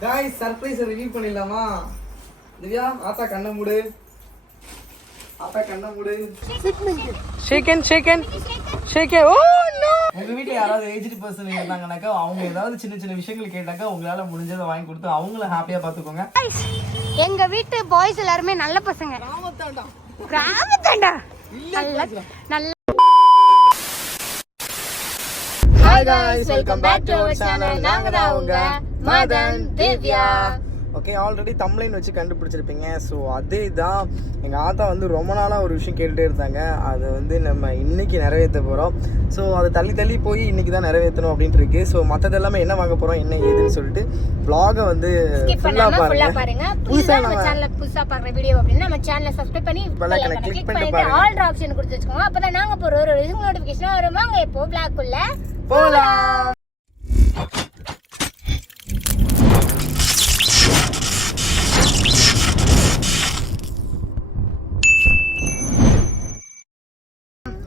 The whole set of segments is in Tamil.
गाइस सरप्राइज रिवील பண்ணிடலாமா? திவ்யா ஆத்தா கண்ண மூடு. ஆத்தா கண்ண மூடு. ஷேக் ஓ நோ. உங்க வீட்ல யாராவது ஏஜ்ட் பர்சன் இருந்தாங்கனாக்கா அவங்க ஏதாவது சின்ன சின்ன விஷயங்கள் கேட்டாக்கா உங்களால முடிஞ்சதை வாங்கி கொடுத்து அவங்கள ஹாப்பியா பாத்துக்கோங்க. எங்க வீட்டு பாய்ஸ் எல்லாரும் நல்ல பசங்க. கிராமத்தாண்டா. நல்ல Hi guys, welcome back to our channel. நாங்க தான் உங்க Madan Divya. Okay, already thumbnail வச்சு கண்டுபிடிச்சிருப்பீங்க. ஸோ அதே தான் எங்கள் ஆத்தா வந்து ரொம்ப நாளாக ஒரு விஷயம் கேட்டுகிட்டே இருந்தாங்க. அது வந்து நம்ம இன்னைக்கு நிறைவேற்ற போகிறோம். ஸோ அதை தள்ளி போய் இன்னைக்கு தான் நிறைவேற்றணும் அப்படின்ட்டு இருக்கு. ஸோ மற்றது எல்லாமே என்ன வாங்க போகிறோம் என்ன ஏதுன்னு சொல்லிட்டு vlog வந்து ஃபுல்லாக பாருங்க. புதுசாக நம்ம சேனலுக்கு புதுசாக பார்க்குற வீடியோ அப்படின்னா நம்ம சேனலை சப்ஸ்கிரைப் பண்ணி பெல் ஐகானை கிளிக் பண்ணிட்டு ஆல் ஆப்ஷன் கொடுத்து வச்சுக்கோங்க. அப்போ தான் நாங்கள் போகிற ஒரு நோட்டிஃபிகேஷன் வருமா அங்கே இப்போ பிளாக்குள்ள போகலாம்.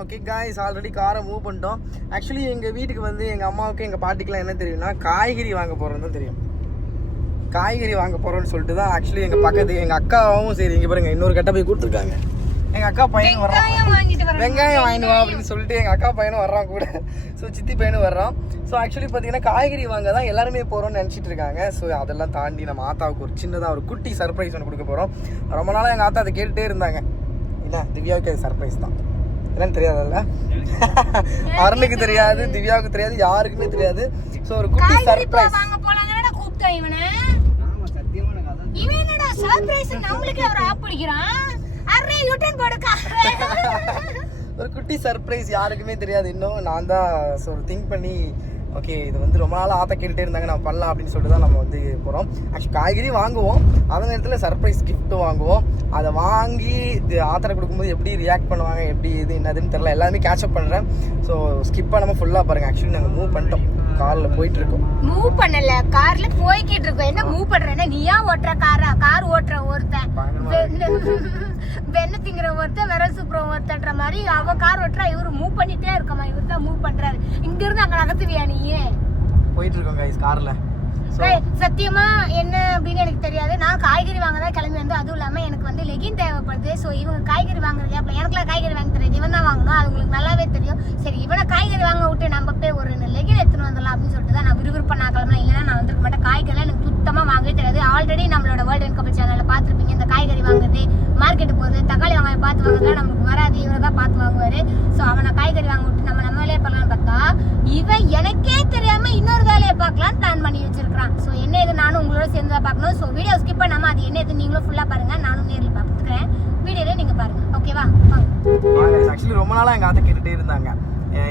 ஓகே காய்ஸ், ஆல்ரெடி காரை மூவ் பண்ணிட்டோம். ஆக்சுவலி எங்கள் வீட்டுக்கு வந்து எங்கள் அம்மாவுக்கு எங்கள் பாட்டிக்கெலாம் என்ன தெரியும்னா காய்கறி வாங்க போகிறோன்னு தான் தெரியும். காய்கறி வாங்க போகிறோன்னு சொல்லிட்டு தான் ஆக்சுவலி எங்கள் பக்கத்து எங்கள் அக்காவும் சரி இங்கே பாருங்க இன்னொரு கட்டை போய் கொடுத்துருக்காங்க. எங்கள் அக்கா பையன் வர்றான், வெங்காயம் வாங்கிட்டு வா அப்படின்னு சொல்லிட்டு எங்கள் அக்கா பையனும் வர்றான் கூட. ஸோ சித்தி பையனும் வர்றான். ஸோ ஆக்சுவலி பார்த்தீங்கன்னா காய்கறி வாங்க தான் எல்லாருமே போகிறோம்னு நினச்சிட்டு இருக்காங்க. ஸோ அதெல்லாம் தாண்டி நம்ம ஆத்தாவுக்கு ஒரு சின்னதாக ஒரு குட்டி சர்ப்ரைஸ் ஒன்று கொடுக்க போகிறோம். ரொம்ப நாளாக எங்கள் ஆத்தா அதை கேட்டுகிட்டே இருந்தாங்க. என்ன திவ்யாவுக்கு அது சர்ப்ரைஸ் தான். என்னன்னு தெரியாதுல்ல, அருணுக்கு தெரியாது, திவ்யாவுக்கு தெரியாது, யாருக்குமே தெரியாது. ஸோ ஒரு குட்டி சர்ப்ரைஸ். ஒரு குட்டி சர்ப்ரைஸ் யாருக்குமே தெரியாது இன்னும். நான் தான் ஸோ திங்க் பண்ணி ஓகே இது வந்து ரொம்ப நாள் ஆத்தா கேட்டுகிட்டே இருந்தாங்க நம்ம பண்ணலாம் அப்படின்னு சொல்லிட்டு தான் நம்ம வந்து போகிறோம். ஆக்சுவலி காய்கறி வாங்குவோம், அந்த நேரத்தில் சர்ப்ரைஸ் கிஃப்ட்டும் வாங்குவோம். அதை வாங்கி இது ஆத்தரை கொடுக்கும்போது எப்படி ரியாக்ட் பண்ணுவாங்க, எப்படி இது என்னதுன்னு தெரியல. எல்லாருமே கேட்சப் பண்ணுறேன். ஸோ ஸ்கிப் பண்ணாமல் ஃபுல்லாக பாருங்கள். ஆக்சுவலி நாங்கள் மூவ் பண்ணிட்டோம், காரில் போயிட்டு இருக்கோம். மூவ் பண்ணல, கார்ல போய்கிட்டு இருக்கோம். என்ன மூவ் பண்றேன்னா நீயா ஓட்டுற கார் ஓட்டுற ஒருத்தன் வெண்ண திங்கிற ஒருத்தன் விரல் சூப்புற ஒருத்தன்ற மாதிரி அவ கார் ஓட்டுறா, இவரு மூவ் பண்ணிட்டே இருக்கமா. இவர் தான் மூவ் பண்றாரு. இங்க இருந்து அங்க நகர்த்துவியா நீ? போயிட்டு இருக்கோம் கைஸ் கார்ல. சத்தியமா என்ன அப்படின்னு எனக்கு தெரியாது. நான் காய்கறி வாங்க தான் கிளம்பி வந்து, அதுவும் இல்லாம எனக்கு வந்து லெகின் தேவைப்படுது. ஸோ இவங்க காய்கறி வாங்குறது அப்ப எனக்குலாம் காய்கறி வாங்கி தரேன், இவன் தான் வாங்கணும், அது உங்களுக்கு நல்லாவே தெரியும். சரி இவனை காய்கறி வாங்க விட்டு நம்ம போய் ஒரு லெகின் எடுத்துன்னு வந்துடலாம் அப்படின்னு சொல்லிட்டு தான் நான் விறுவிறுப்பா நான் கிளம்பலாம். இல்லைன்னா நான் வந்துருக்க மாட்டேன். காய்கறிலாம் எனக்கு சுத்தமா வாங்கவே தெரியாது. ஆல்ரெடி நம்மளோட வேர்ல்ட் அண்ட் கப்பல் சேனல்ல பாத்துருப்பீங்க. இந்த காய்கறி வாங்குறது, மார்க்கெட்டு போகுது, தக்காளி வெங்காயம் பார்த்து வாங்குறதுலாம் நமக்கு வராது, இவரை தான் பார்த்து வாங்குவாரு. ஸோ அவனை காய்கறி வாங்க விட்டு நம்ம வேலையை பண்ணலாம்னு பார்த்தா இவன் எனக்கே தெரியாம இன்னொரு வேலையை பார்க்கலான்னு பிளான் பண்ணி வச்சிருக்கான். ஸோ என்ன இது நானும் உங்களோட சேர்ந்து தான் பார்க்கணும். ஸோ வீடியோ ஸ்கிப் பண்ணாம அது என்ன இது நீங்களும் ஃபுல்லா பாருங்க, நானும் நேரில் பார்த்துக்கிறேன். வீடியோல நீங்க பாருங்க, ஓகேவா? ஆக்சுவலி ரொம்ப நாளா எங்க ஆத்த கேட்டுட்டே இருந்தாங்க,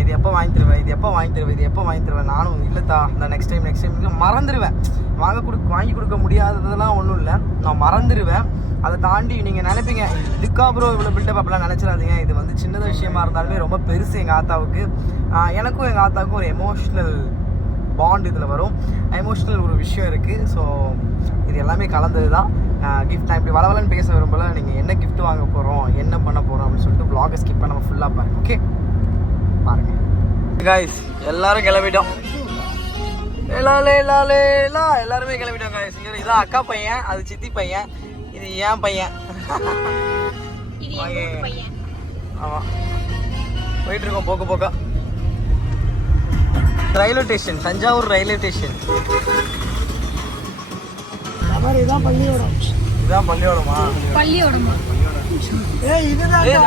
இது எப்போ வாங்கி தருவேன், இது எப்போ வாங்கி தருவேன், இது எப்போ வாங்கி தருவேன். நானும் இல்லைத்தா இந்த நெக்ஸ்ட் டைம் மறந்துடுவேன். வாங்கி கொடுக்க முடியாததெல்லாம் ஒன்றும் இல்லை, நான் மறந்துடுவேன். அதை தாண்டி நீங்கள் நினைப்பீங்க இதுக்கப்புறம் இவ்வளோ பில்டப் அப்படிலாம் நினச்சிடாதீங்க. இது வந்து சின்னத விஷயமா இருந்தாலுமே ரொம்ப பெருசு எங்கள் ஆத்தாவுக்கு. எனக்கும் எங்கள் ஆத்தாவுக்கும் ஒரு எமோஷ்னல் பாண்ட் இதில் வரும், எமோஷ்னல் ஒரு விஷயம் இருக்குது. ஸோ இது எல்லாமே கலந்தது தான் கிஃப்ட். நான் இப்படி வளவலன்னு பேச விரும்பல. நீங்கள் என்ன கிஃப்ட் வாங்க போகிறோம், என்ன பண்ண போகிறோம் அப்படின்னு சொல்லிட்டு vlog ஸ்கிப் பண்ணாமல் ஃபுல்லாக பாருங்கள். ஓகே பாருங்க காய்ஸ், எல்லாரும் கிளம்பிட்டோம். எல்லாருமே கிளம்பிட்டோம் காய்ஸ். இதான் அக்கா பையன், அது சித்தி பையன், இது என் பையன். ஆமா போயிட்டு இருக்கோம் போக்க. Railway station, Thanjavur railway station. இதான் பள்ளியோடமா?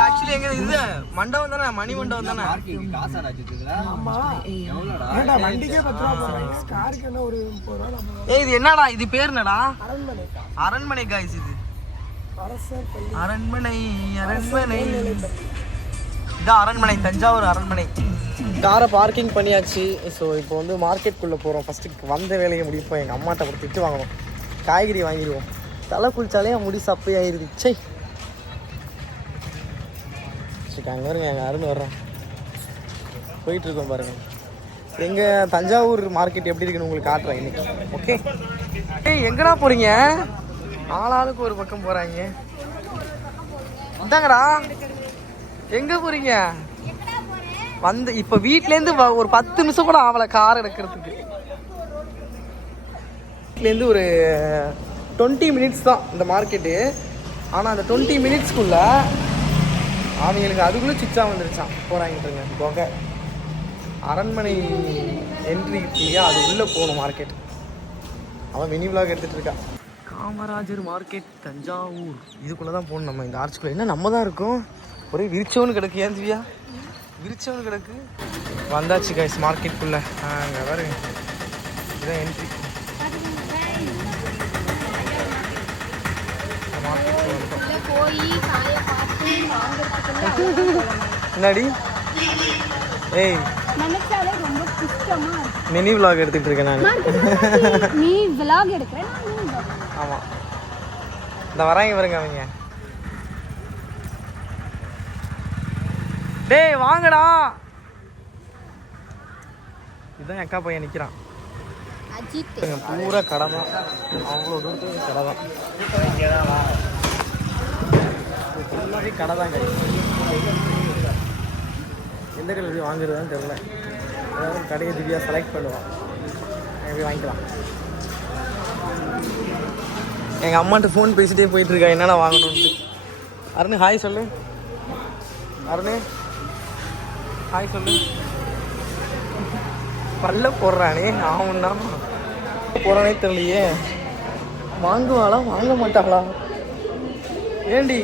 ஆக்சுவலி எங்க இது மண்டபம் தானே, மணி மண்டபம் தானே. இது என்னடா, இது பேர் என்னடா? அரண்மனை காய்ஸ். இது அரண்மனை இதான் அரண்மனை, தஞ்சாவூர் அரண்மனை. காரை பார்க்கிங் பண்ணியாச்சு. ஸோ இப்போ வந்து மார்க்கெட்டுக்குள்ளே போகிறோம். ஃபஸ்ட்டு வந்த வேலையை முடிப்போம். எங்கள் அம்மாட்ட கூட திட்டு வாங்கணும், காய்கறி வாங்கிடுவோம். தலை குளிச்சாலே முடி சப்பையாயிருது. சை அங்கே வருங்க, எங்கள் அருண் வர்றோம், போயிட்டுருக்கோம் பாருங்கள். எங்கள் தஞ்சாவூர் மார்க்கெட் எப்படி இருக்குன்னு உங்களுக்கு காட்டுறேன் இன்னைக்கு. ஓகே எங்கடா போகிறீங்க? ஆளாளுக்கு ஒரு பக்கம் போகிறாங்க. இந்தாங்கடா, எங்கே போகிறீங்க? வந்து இப்போ வீட்டிலேருந்து ஒரு 10 நிமிஷம் கூட ஆகலை கார் எடுக்கிறதுக்கு. வீட்லேருந்து ஒரு 20 மினிட்ஸ் தான் இந்த மார்க்கெட்டு. ஆனால் அந்த 20 மினிட்ஸ்க்குள்ளே அவங்களுக்கு அதுக்குள்ளே சுவிட்சாக வந்துருச்சான். போகிறாங்கிட்டுருங்க போக அரண்மனை என்ட்ரி இல்லையா, அது உள்ளே போகணும் மார்க்கெட். அவன் மினி விலாக் எடுத்துகிட்டு இருக்கா. காமராஜர் மார்க்கெட் தஞ்சாவூர், இதுக்குள்ளே தான் போகணும் நம்ம. இந்த ஆர்ச்சுக்குள்ளே என்ன நம்ம தான் இருக்கோம். ஒரே விரிச்சவனு கிடக்கு. ஏன் திவ்யா விரிச்சவனு கிடக்கு. வந்தாச்சு கைஸ் மார்க்கெட்டுக்குள்ளே. அங்கே வேறு இதான் என்ட்ரி. முன்னாடி ஏய் மினி விலாக் எடுத்துட்டு இருக்கேன் நான். நீ விலாக் எடுக்கிறேன். ஆமாம், இந்த வராங்க பாருங்க அவங்க. டேய் வாங்கடா. இதுதான் அக்கா பையன் நிற்கிறான். பூரா கடை தான், அவ்வளோ தூரத்துக்கு கடை தான். ஃபுல்லாகவே கடை தான். எந்த கடையில் போய் வாங்குறதுன்னு தெரில. அதாவது கடையை திவ்யா செலக்ட் பண்ணுவான், எப்படி வாங்கிக்கலாம். எங்கள் அம்மாட்ட ஃபோன் பேசிட்டே போயிட்டுருக்கா என்னென்ன வாங்கணுன்ட்டு. அருண் ஹாய் சொல்லு. அருண் ஹாய் சொல்லு. பல்ல போடுறானே ஆகும்னா போகிறானே தெரியலையே. வாங்குவாளா வாங்க மாட்டாங்களா? ஏண்டி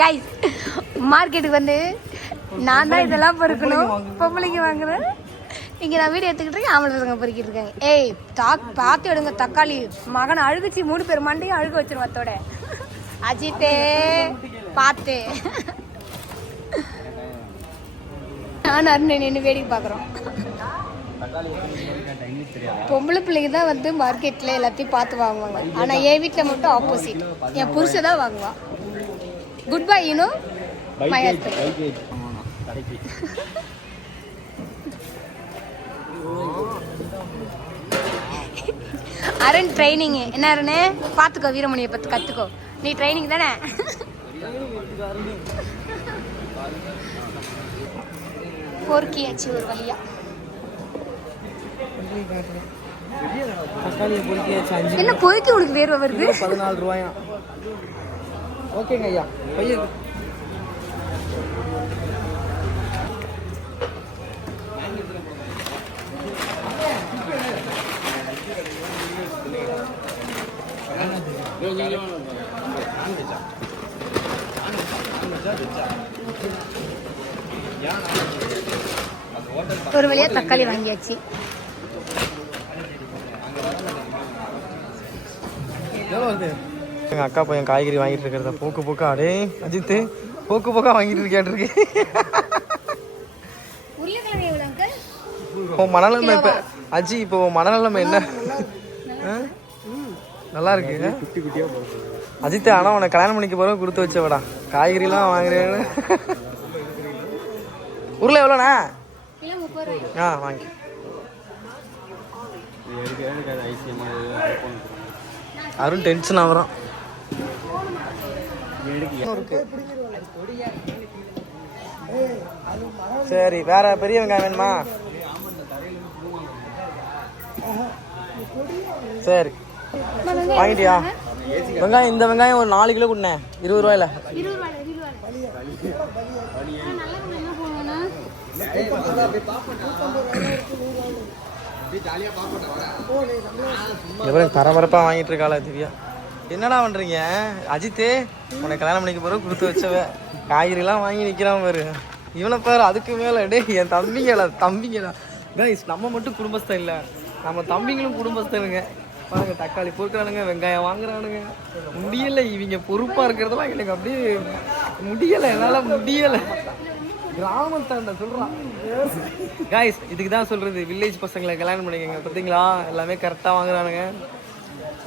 கைஸ் மார்க்கெட்டுக்கு வந்து நான் தான் இதெல்லாம் பொறுக்கணும். பொம்பளைக்கு வாங்குறேன். இங்கே நான் வீடியோ எடுத்துக்கிட்டு இருக்கேன். ஆம்பளை பசங்க பொறுக்கிட்டு இருக்காங்க. ஏய் பார்த்து எடுங்க தக்காளி. மகனை அழுகுச்சி 3 பேர் மண்டையும் அழுக வச்சிருவோம் அத்தோட. அஜித்தே பார்த்து நான் அருண் நின்று வேடிக்கை பார்க்குறோம். பொம்பளை பிள்ளைங்க தான் வந்து மார்க்கெட்டில் எல்லாத்தையும் பார்த்து வாங்குவாங்க. ஆனால் என் வீட்டில் மட்டும் ஆப்போசிட். என் புருஷன் தான் வாங்குவான். Good bye you know my husband. Arun training என்ன அருண் பார்த்துக்கோ. வீரமணியை பற்றி கற்றுக்கோ. நீ ட்ரைனிங் தானே. பொறுக்கியாச்சு ஒரு வழியா. தக்காளியை பொறுக்கியாச்சு. என்ன பொறுக்கி உனக்கு வேர்வை வருது? 14 ரூபாயா? ஓகேங்க ஐயா. பையன் ஒரு வழியா தக்காளி வாங்கியாச்சு. எங்கள் அக்கா பையன் காய்கறி வாங்கிட்டு இருக்கிறத போக்கா அடே அஜித்து போக்கா வாங்கிட்டு இருக்கியாட்டு. மனநிலைமை இப்போ அஜி இப்போ மனநிலைமை என்ன? நல்லா இருக்கு அஜித்து. ஆனால் உன்னை கல்யாணம் பண்ணிக்க போகிற கொடுத்து வச்சவடா. காய்கறிலாம் வாங்குறேன்னு. உருளை எவ்வளோண்ணா? வாங்கி அருண் டென்ஷன் ஆகுறான். சரி வேற பெரிய வெங்காயம் வேணுமா? சரி வாங்கிட்டியா? வெங்காயம் இந்த வெங்காயம் ஒரு 4 கிலோ கொடுண்ணே. 20 ரூபாயில. தரமரப்பா வாங்கிட்டு இருக்காளா திவ்யா. என்னடா பண்றீங்க? அஜித்தே உன்னை கல்யாணம் பண்ணிக்க போற கொடுத்து வச்சவ காய்கறிலாம் வாங்கி நிற்கிறான் பாரு. இவனை பாரு அதுக்கு மேலே. டே என் தம்பிங்களா கைஸ். நம்ம மட்டும் குடும்பஸ்தன் இல்லை, நம்ம தம்பிங்களும் குடும்பஸ்தனுங்க. பாருங்க தக்காளி பொறுக்கிறானுங்க, வெங்காயம் வாங்குறானுங்க. முடியலை இவங்க பொறுப்பாக இருக்கிறதெல்லாம் எனக்கு அப்படியே முடியலை. என்னால் முடியலை. கிராமத்தாண்ட சொல்கிறான் கைஸ். இதுக்கு தான் சொல்கிறது வில்லேஜ் பசங்களை கல்யாணம் பண்ணிக்கங்க. பார்த்தீங்களா எல்லாமே கரெக்டாக வாங்குறானுங்க.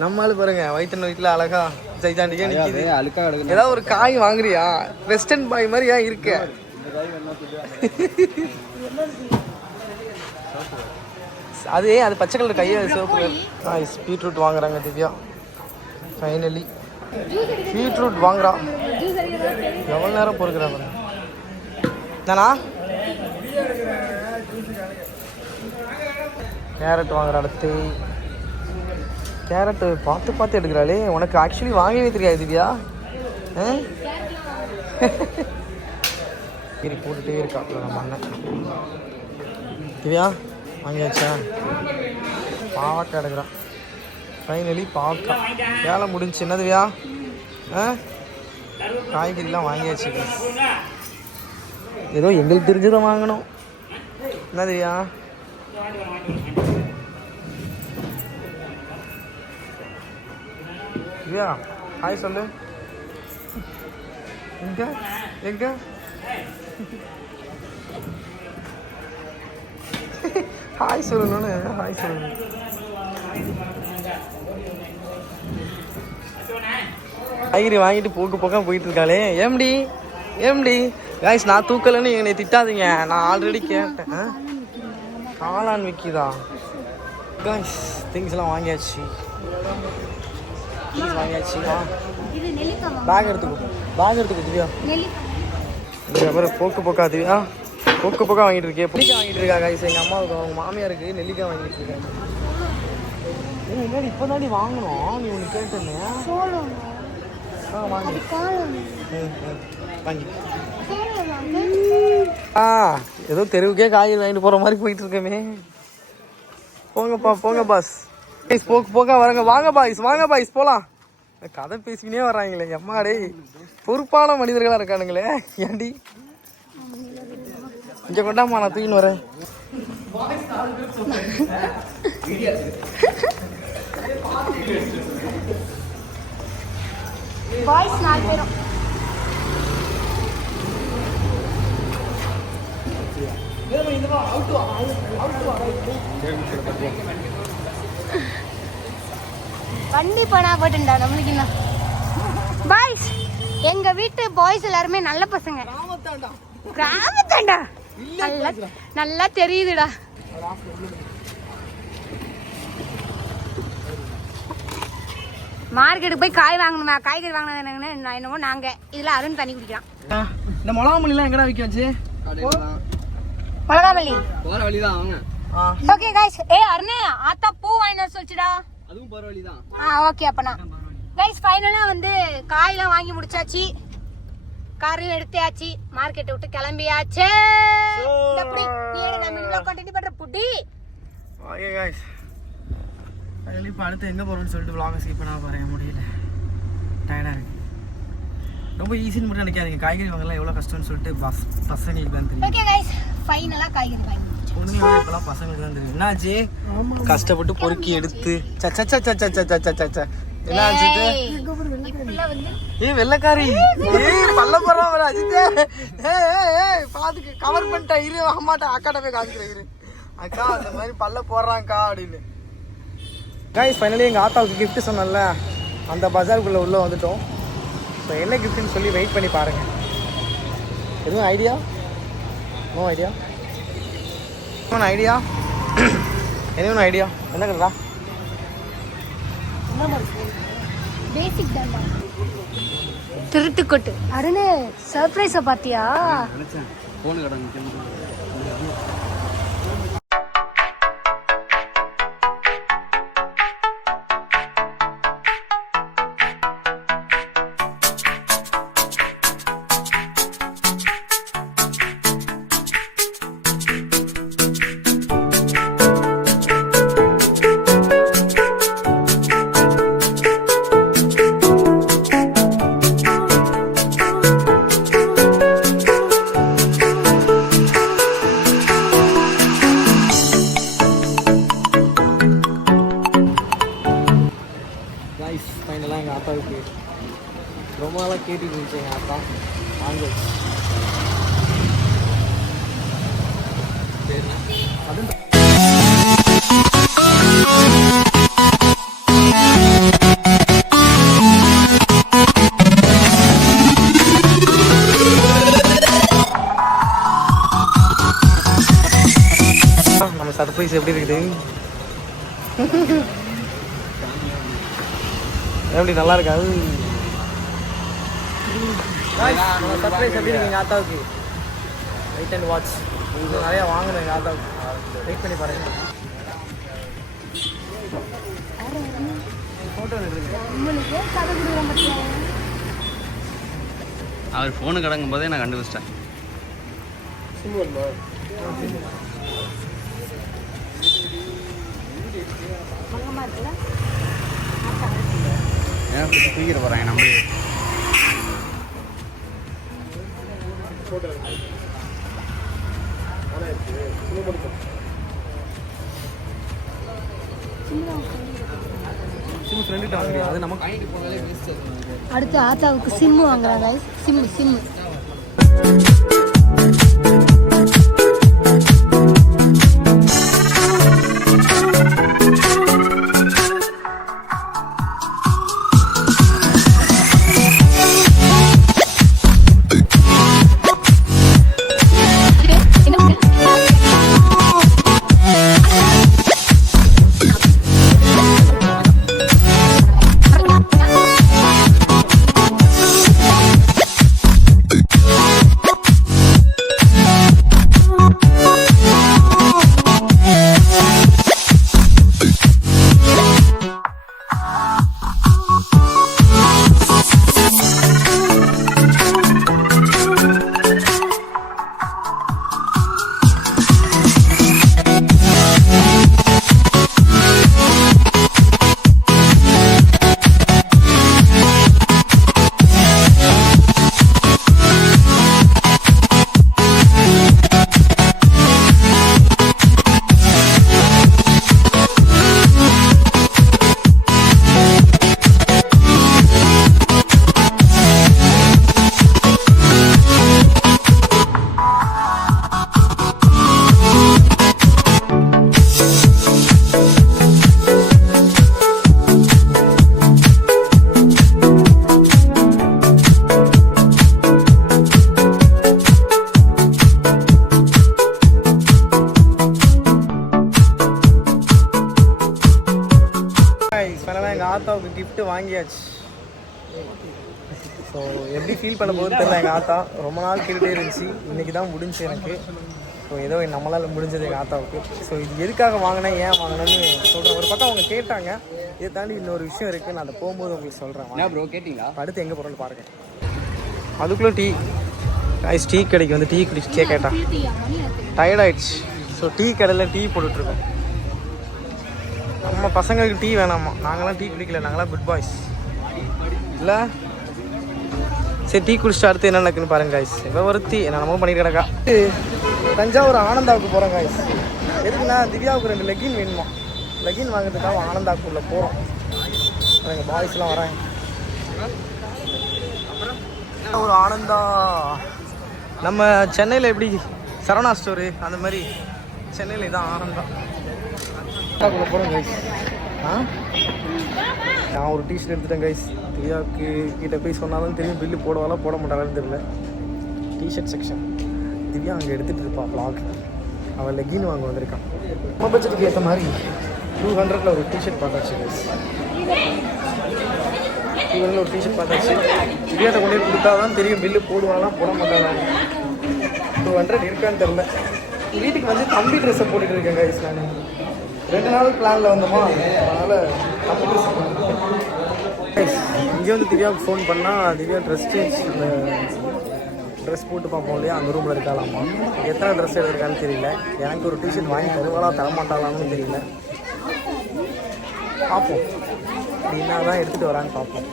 நம்மளால பாருங்க வயிற்றுல அழகா ஜெய்தாண்டிக்கே நிற்கிது. ஏதாவது ஒரு காய் வாங்குறியா? வெஸ்டர்ன் பாய் மாதிரி ஏன் இருக்க? அது பச்சை கலர் கையை சிவப்பு கலர். பீட்ரூட் வாங்குறாங்க திவ்யா. ஃபைனலி பீட்ரூட் வாங்குறா. எவ்வளோ நேரம் பொறுக்கிறாங்க நானா? கேரட் வாங்குற அடுத்து கேரட்டு பார்த்து பார்த்து எடுக்கிறாளே. உனக்கு ஆக்சுவலி வாங்கவே தெரியாது திவ்யா. சரி போட்டுகிட்டே இருக்கா நம்ம அண்ணன். திவ்யா வாங்கியாச்சா? பாவக்காய் எடுக்கிறான். ஃபைனலி பாவக்காய் வேலை முடிஞ்சு. என்ன திவ்யா? காய்கறிலாம் வாங்கியாச்சு. ஏதோ எங்களுக்கு தெரிஞ்சதை வாங்கணும். என்ன திவ்யா? திவ்யா ஹாய் சொல்லு. எங்க எங்க ஹாய் சொல்லணும்னு ஹாய் சொல்லணும். காய்கறி வாங்கிட்டு போக்க போயிட்டு இருக்காளே. ஏம்டி காய்ஸ் நான் தூக்கலன்னு என்னை திட்டாதீங்க. நான் ஆல்ரெடி கேட்டேன். காளான் விற்கிதா? காய்ஸ் திங்ஸ்லாம் வாங்கியாச்சு. வாங்கியாச்சு. பேக் எடுத்துக்கோ திவ்யா. அப்புறம் போக்கா திவ்யா போக்கா வாங்கிட்டு இருக்கேன். நெல்லிக்காய் வாங்கிட்டு இருக்கா காய்ஸ். எங்கள் அம்மாவுக்கு அவங்க மாமியாருக்கு நெல்லிக்காய் வாங்கிட்டு இருக்கேன். முன்னாடி இப்போ தாண்டி வாங்கணும். நீ ஒன்று கேட்டேன்னு வாங்கி ஏதோ தெருவுக்கே காய்கறி வாங்கிட்டு போகிற மாதிரி போயிட்டு இருக்கமே. போங்க பாஸ். போக்கா வரங்க. வாங்க பாய்ஸ் போகலாம். கதை பேசிக்கினே வர்றாங்களே. எம்மாடே பொறுப்பான மனிதர்களாக இருக்கானுங்களே. ஏண்டி இங்கே கொண்டாமா நான் தூக்கின்னு வரேன். பாய்ஸ் 4 பேரும் வண்டி போனா போட்டுண்டா நம்மளுக்கு என்ன. பாய்ஸ் எங்க வீட்டு பாய்ஸ் எல்லாருமே நல்ல பசங்க. கிராமத்தாண்டா நல்லா தெரியுதுடா. மார்க்கெட்டுக்கு போய் காய்கறி வாங்கினது என்னவோ நாங்க இதுல அருண் தண்ணி குடிக்கிறான். இந்த மிளகா மல்லிலாம் எங்கடா விற்க வச்சு? மிளகா மல்லி போற வழிதான் வாங்க. Okay guys. அருணே ஆத்தா பூ வாங்கின சொல்லுடா. அதுவும் போற வழிதான். ஓகே அப்பனா गाइस ஃபைனலா வந்து காய்லாம் வாங்கி முடிச்சாச்சு. காரையும் எடுத்தாச்சு. மார்க்கெட் விட்டு கிளம்பியாச்சு. எப்படி நீ நம்ம வீடியோ கண்டினியூ பண்ற புடி. ஓகே गाइस இப்போ அடுத்து எங்கே போகிறோம்னு சொல்லிட்டு vlog ஸ்கிப் பண்ண போகிறேன். முடியல, டயர்டாக இருக்கு. ரொம்ப ஈஸின்னு மட்டும் நினைக்காதீங்க. காய்கறி வாங்கலாம் எவ்வளோ கஷ்டம்னு சொல்லிட்டு பசங்களுக்கு தான் தெரியும். ஓகே गाइस ஃபைனலாக காய்கறி வாங்கி பொண்ணுங்க இப்போலாம் பசங்களுக்கு தான் தெரியும். என்னாச்சு கஷ்டப்பட்டு பொறுக்கி எடுத்து என்னாச்சு? வெள்ளக்காரி பல்ல போடுறான் வர அஜித்தே. பாத்துக்கு கவர் பண்ணிட்டா. இரு அம்மாட்ட அக்காட்ட போய் காமிக்கிறேன். இரு அக்கா அந்த மாதிரி பல்ல போடுறாங்க்கா அப்படின்னு. காய்ஸ் ஃபைனலி எங்கள் ஆத்தாவுக்கு கிஃப்ட் சொன்னல அந்த பஜாருக்குள்ளே உள்ளே வந்துட்டோம். ஸோ என்ன கிஃப்ட்னு சொல்லி வெயிட் பண்ணி பாருங்கள். எதுவும் ஐடியா? No idea. ஐடியா என்ன ஐடியா? என்ன கட்டுறா? பேசிக் தான்டா. திருட்டுக்கொட்டு அருணே சர்ப்ரைஸை பார்த்தியா? நினைச்சேன் போன் கடை ஃபைனலாக எங்கள் ஆத்தாவுக்கு ரொம்ப நாளாக கேட்டுட்டு இருந்துச்சு எங்கள் ஆத்தா வாங்க. அதுவும் நம்ம சர்ப்ரைஸ் எப்படி இருக்குது? எப்படி நல்லா இருக்காது? சர்ப்ரைஸ் எப்படி இருக்கு எங்கள் ஆத்தாவுக்கு? Wait and watch. இன்னும் நிறையா வாங்கணும் எங்கள் ஆத்தாவுக்கு. வெயிட் பண்ணி பாருங்க. ஃபோட்டோ எடுக்கிறீங்க. உங்களுக்கு கதை கொடுக்குறேன் பத்தியா? அவர் ஃபோனு கிடங்கும் போதே நான் கண்டுபிடிச்சிட்டேன். சிம் வருமா? மங்கம்மா இருக்குல்ல? ஏன் பிடிச்சி தூக்கிட்டு போகிறாங்க நம்மளே. ஃபோட்டோ சிம் ஃப்ரெண்டுகிட்ட வாங்குறியா? அது நமக்கு வாங்கிட்டு போனாலே வேஸ்ட். அடுத்து ஆத்தாவுக்கு சிம்மு வாங்குறாங்க. சிம்மு எங்கள் ஆத்தாவுக்கு கிஃப்ட்டு வாங்கியாச்சு. ஸோ எப்படி ஃபீல் பண்ண போகுது தெரியல. எங்கள் ஆத்தா ரொம்ப நாள் கேட்டுகிட்டே இருந்துச்சு, இன்றைக்கி தான் முடிஞ்சு எனக்கு. ஸோ ஏதோ நம்மளால் முடிஞ்சது எங்கள் ஆத்தாவுக்கு. ஸோ இது எதுக்காக வாங்கினேன், ஏன் வாங்கினேன்னு சொல்கிறேன். ஒரு பக்கம் அவங்க கேட்டாங்க. இதை தாண்டி இன்னொரு விஷயம் இருக்குது, நான் அதை போகும்போது உங்களுக்கு சொல்கிறேன். என்ன ப்ரோ கேட்டிங்களா? அடுத்து எங்கே போகிறோன்னு பாருங்கள். அதுக்குள்ளே டீ ஐஸ் டீ கடைக்கு வந்து டீ குடிச்சே கேட்டான். டயர்டாயிடுச்சு. ஸோ டீ கடையில் டீ போட்டுட்ருக்கோம். நம்ம பசங்களுக்கு டீ வேணாமா, நாங்களாம் டீ குடிக்கல, நாங்களாம் குட் பாய்ஸ் இல்லை. சரி டீ குடிச்சிட்டு அடுத்து என்ன நடக்குன்னு பாருங்க காய்ஸ். இப்போ ஒருத்தி என்ன நம்ம பண்ணிட்டு கிடக்கா. தஞ்சாவூர் ஆனந்தாவுக்கு போகிறோம் காய்ஸ். எதுக்குன்னா திவ்யாவுக்கு 2 லெகின் வேணுமா. லெகின் வாங்குறதுக்காக ஆனந்தாவுக்குள்ளே போகிறோம். எங்கள் பாய்ஸ்லாம் வராங்க. ஒரு ஆனந்தா நம்ம சென்னையில் எப்படி சரவணா ஸ்டோரு அந்த மாதிரி சென்னையில் இதான் ஆனந்தா. போகிறோம் கைஸ். நான் ஒரு டிஷர்ட் எடுத்துட்டேன் கைஸ். திவ்யாவுக்கு கிட்ட போய் சொன்னாலும் தெரியும், பில்லு போடுவாளா போட மாட்டாளான்னு தெரியல. டிஷர்ட் செக்ஷன் திவ்யா அங்கே எடுத்துகிட்டு இருப்பாள் வ்ளாக். அவள் லெகின் வாங்க வந்திருக்கான். நம்ம பட்ஜெட்டுக்கு ஏற்ற மாதிரி 200 ஒரு டிஷர்ட் பார்த்தாச்சு கைஸ். 200 ஒரு டிஷர்ட் பார்த்தாச்சு. திவ்யாட்ட கொண்டு போய் கொடுத்தா தான் தெரியும் பில்லு போடுவாளா போட மாட்டாளான்னு. 200 இருக்கான்னு தெரில. வீட்டுக்கு வந்து தம்பி ட்ரெஸ்ஸை போட்டுட்டு இருக்கேன் கைஸ். நான் 2 நாள் பிளானில் வந்தோமா, அதனால் தம்பி ட்ரெஸ் கைஸ். இங்கே வந்து திவ்யாவுக்கு ஃபோன் பண்ணால் திவ்யா ட்ரெஸ் சேஞ்ச் ட்ரெஸ் போட்டு பார்ப்போம் இல்லையா, அந்த ரூமில் இருக்காளாமா. எத்தனை ட்ரெஸ் எடுத்துருக்கான்னு தெரியல. எனக்கு ஒரு டிஷர்ட் வாங்கி தருவாளா தரமாட்டாளான்னு தெரியல. பார்ப்போம் என்ன தான் எடுத்துகிட்டு வரான்னு பார்ப்போம்.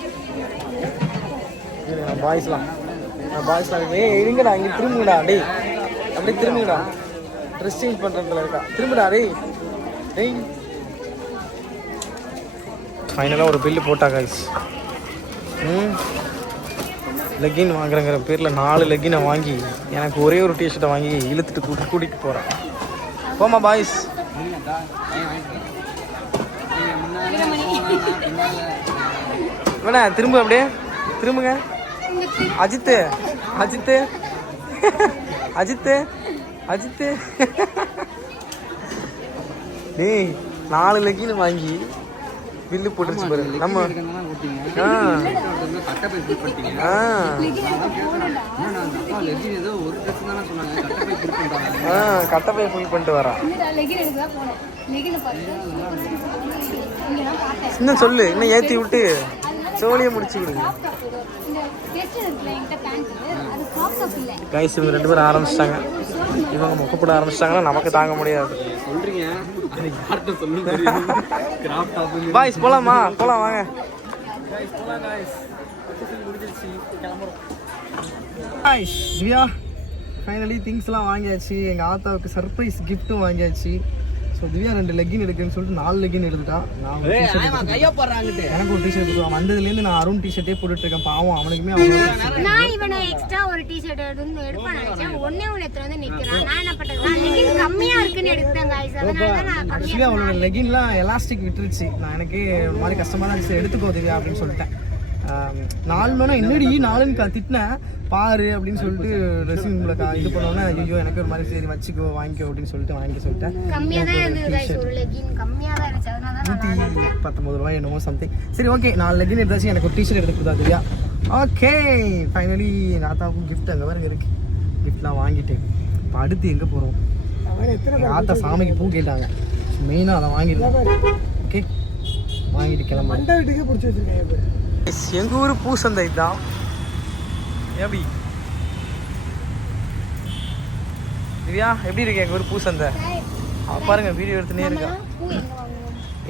நான் பாய்ஸ்லாம் இருங்கடா, இங்கே திரும்புங்கடா. டே அப்படியே திரும்புங்கடா. ட்ரெஸ் சேஞ்ச் பண்ணுறதுல இருக்கா, திரும்புடா. டேய் ஃபைனலாக ஒரு பில்லு போட்டா கைஸ். லெகின் வாங்குறங்கிற பேரில் 4 லெகினை வாங்கி எனக்கு ஒரே ஒரு டிஷர்ட்டை வாங்கி இழுத்துட்டு கூட்டிகிட்டு போகிறேன். போமா பாய்ஸ். வேணா திரும்ப அப்படியே திரும்புங்க. அஜித்து அஜித்து அஜித்து அஜித்து டேய் 4 லெகின் வாங்கி பில்லு போட்டுருச்சு பாரு. நம்ம கட்டப்பை ஃபுல் பண்ணிட்டு வரேன். இங்கதான் பார்த்தேன். இன்னும் சொல்லு, இன்னும் ஏற்றி விட்டு சோழியை முடிச்சு கொடுங்க. இந்த வெஸ்ட் இருக்குல்ல என்கிட்ட பேண்ட், அது கிராப் டாப் இல்லை. கைஸ் இவங்க 2 பேரும் ஆரம்பிச்சிட்டாங்க. இவங்க மொக்கப்பட ஆரம்பிச்சிட்டாங்கன்னா நமக்கு தாங்க முடியாது. சொல்றீங்க பாய்ஸ் போலாமா? போலாம் வாங்க. திவ்யா ஃபைனலி திங்ஸ்லாம் வாங்கியாச்சு. எங்கள் ஆத்தாவுக்கு சர்ப்ரைஸ் கிஃப்ட்டும் வாங்கியாச்சு. ஸோ திவ்யா 2 லெக்கின் எடுக்குன்னு சொல்லிட்டு 4 லெக்கின் எடுத்துட்டா. நான் ஒரு எனக்கு ஒரு டிஷர்ட் கொடுத்துருவான். வந்ததுலேருந்து நான் அருண் டிஷர்ட்டே போட்டுட்டு இருக்கேன். பாவம் அவனுக்குமே நான் இவனை எக்ஸ்ட்ரா ஒரு டிஷர்ட் எடுப்பான்னு நினைச்சேன். ஒன்னே எடுத்து வந்து நிற்கிறான். நான் என்ன பண்ணுறேன், லெகின் கம்மியாக இருக்குன்னு எடுத்தேன் guys. அதனால தான் நான் ஆக்சுவலி அவனோட லெகின்லாம் எலாஸ்டிக் விட்டுருச்சு. நான் எனக்கு ஒரு மாதிரி கஷ்டமாக தான் இருந்துச்சு. எடுத்துக்கோ திவ்யா அப்படின்னு சொல்லிட்டேன். 4 மணி என்னடி 4ன்னு திட்டினேன் பாரு அப்படின்னு சொல்லிட்டு ட்ரெஸ்ஸிங் ரூமில் இது பண்ணோன்னே ஐயோ எனக்கு ஒரு மாதிரி சரி வச்சுக்கோ வாங்கிக்கோ அப்படின்னு சொல்லிட்டு வாங்கி சொல்லிட்டேன். கம்மியாக தான் இருந்தது guys. ஒரு லெகின் கம்மியாக தான் இருந்துச்சு. அதனால தான் நான் 119 ரூபாய் என்னமோ சம்திங். சரி ஓகே 4 லெகின் எடுத்தாச்சு. எனக்கு ஒரு டிஷர்ட் எடுத்து கொடுத்தா திவ்யா. ஓகே ஃபைனலி எங்கள் ஆத்தாவுக்கும் கிஃப்ட் அங்கே பாருங்க இருக்கு. கிஃப்ட்லாம் வாங்கிட்டேன். இப்போ அடுத்து எங்கே போகிறோம்? எங்கள் ஆத்தா சாமிக்கு பூ கேட்டாங்க. மெயினாக அதை வாங்கிடலாம். ஓகே வாங்கிட்டு கிளம்ப. அந்த வீட்டுக்கே பிடிச்சி வச்சுருக்கேன். எங்கள் ஊர் பூ சந்தை தான். எப்படி திவ்யா எப்படி இருக்கு எங்கள் ஊர் பூ சந்தை? பாருங்க வீடியோ எடுத்துனே இருக்கா.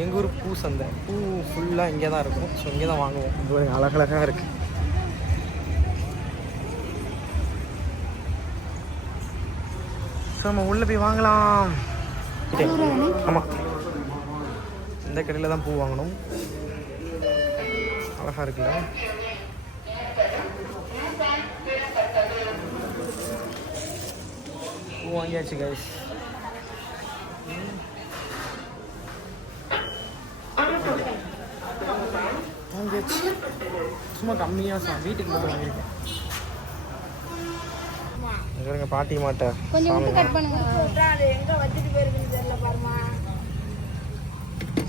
எங்கள் ஊர் பூ சந்தை பூ ஃபுல்லாக இங்கே தான் இருக்கும். ஸோ இங்கே தான் வாங்குவோம். இது அழகழகாக இருக்குது. ஸோ நம்ம உள்ளே போய் வாங்கலாம். ஆமாம் இந்த கடையில் தான் பூ வாங்கணும். அழகாக இருக்குல்ல? பூ வாங்கியாச்சு கைஸ். சும்மா கம்மியாக வீட்டுக்கு மட்டும் வாங்கியிருக்கேன். எங்க பாட்டி மாட்ட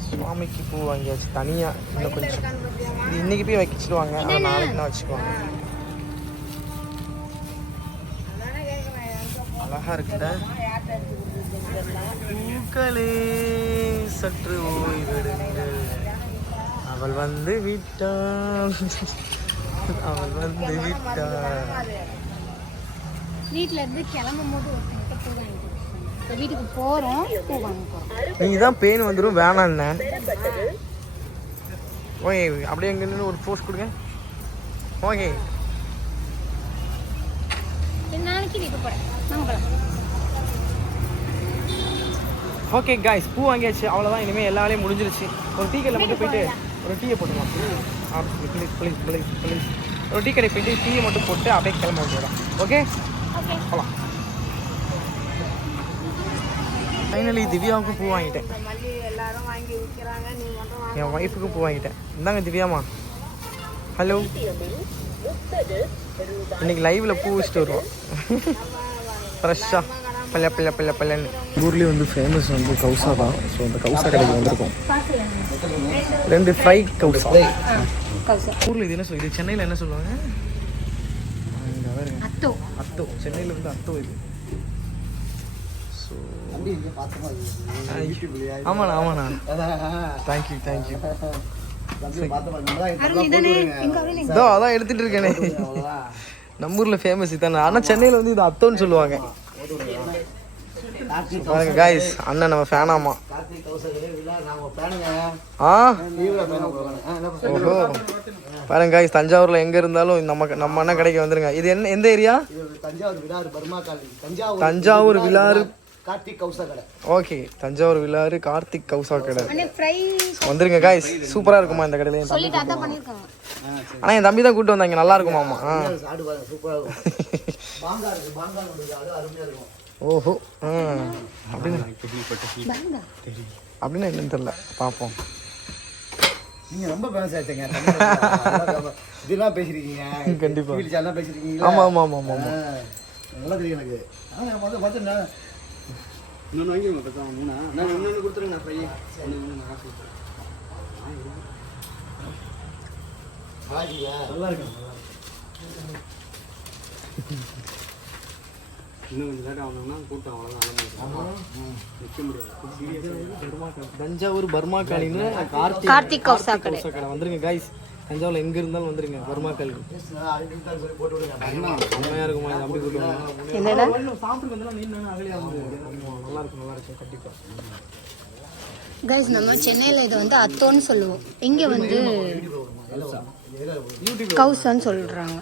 சுவாமிக்கு பூ வாங்கியாச்சு தனியா. இன்னும் கொஞ்சம் இது இன்னைக்கு போய் வச்சிடுவாங்க. நாளைக்கு தான் வச்சுக்குவாங்க. அழகா இருக்குல்ல? பூக்களே சற்று ஓய்வெடுங்கள், அவள் வந்து விட்டாள், அவள் வந்து விட்டாள். வீட்டில் இருந்து கிளம்பும் போது ஒருத்தங்கிட்ட பூ வாங்கிட்டு வீட்டுக்கு போகிறோம். பூ வாங்க போகிறோம். நீங்கள் தான் பெயின் வந்துடும் வேணாண்ணே. ஓகே அப்படியே எங்கே நின்று ஒரு போஸ்ட் கொடுங்க. ஓகே நாளைக்கு வீட்டு போகிறேன். நம்ம ஓகே காய்ஸ் பூ வாங்கியாச்சு. அவ்வளோதான். இனிமேல் எல்லா வேலையும் முடிஞ்சிருச்சு. ஒரு டீ கடையில் மட்டும் போயிட்டு ஒரு டீயை போட்டுக்கலாம். Please please please please. ஒரு டீ கடை போயிட்டு டீயை மட்டும் போட்டு அப்படியே கிளம்ப வந்துடலாம். ஓகே போகலாம். ஃபைனலி திவ்யாவுக்கும் பூ வாங்கிட்டேன். என் ஒய்ஃபுக்கும் பூ வாங்கிட்டேன். இந்தாங்க திவ்யாமா. ஹலோ. இன்னைக்கு லைவில் பூ வச்சுட்டு வருவோம் ஃப்ரெஷ்ஷாக பல்ல பல்ல பல்ல பல்லன்னு. ஊர்லேயே வந்து ஃபேமஸ் வந்து கவுசா தான். ஸோ அந்த கவுசா கடைக்கு வந்திருக்கோம். 2 ஃப்ரை கவுசா. ஊரில் இது என்ன சொல்லி சென்னையில் என்ன சொல்லுவாங்க? அத்தோ. அத்தோ சென்னையில் வந்து அத்தோ இது. ஸோ ஆமாண்ணா ஆமாண்ணா. Thank you thank you. இதோ அதான் எடுத்துட்டு இருக்கேனே. நம்ம ஊரில் ஃபேமஸ் இதானே. ஆனால் சென்னையில் வந்து இது அத்தோன்னு சொல்லுவாங்க. பாருங்க காய்ஸ் அண்ணன் நம்ம ஃபேனாமா. ஓஹோ பாருங்க காய்ஸ் தஞ்சாவூரில் எங்கே இருந்தாலும் நம்ம அண்ணன் கடைக்கு வந்துருங்க. இது என்ன எந்த ஏரியா? தஞ்சாவூர் விலாறு கார்த்திக் கவுசா கடை. ஓகே தஞ்சாவூர் விலாறு கார்த்திக் கவுசா கடை வந்துருங்க காய்ஸ். சூப்பராக இருக்குமா இந்த கடையில. ஆனால் என் தம்பி தான் கூப்பிட்டு வந்தாங்க. நல்லா இருக்குமாம்மா. ஓஹோ அப்படின்னு அப்படின்னா என்னன்னு தெரியல. பார்ப்போம். நீங்க ரொம்ப ஃபேமஸ் ஆயிட்டீங்க. இதெல்லாம் பேசிருக்கீங்க. கண்டிப்பா எல்லாம் பேசிருக்கீங்க. ஆமா ஆமா ஆமா ஆமா நல்லா தெரியும் எனக்கு. ஆனா வந்து பார்த்தா இன்னொன்று வாங்கிடுங்க. பேசாம மூணா நான் இன்னொன்று கொடுத்துருங்க. ஃப்ரை நல்லா இருக்கும். இன்னும் கொஞ்சம் லேட்டாக வந்தோம்னா கூட்டம் அவ்வளோதான் நிற்க முடியாது. தஞ்சாவூர் பர்மா காலின்னு கார்த்திக் கௌசா கடை. கடை வந்துருங்க கைஸ். தஞ்சாவூர்ல எங்க இருந்தாலும் வந்துருங்க பர்மா காலி. செம்மையா இருக்குமா இது அப்படி கூட்டுவாங்க. என்னடா சாப்பிட்டு வந்தா நீ அகலியா வந்து நல்லா இருக்கும் கண்டிப்பா. கைஸ் நம்ம சென்னையில் இது வந்து அத்தோன்னு சொல்லுவோம், இங்கே வந்து கௌசான்னு சொல்கிறாங்க.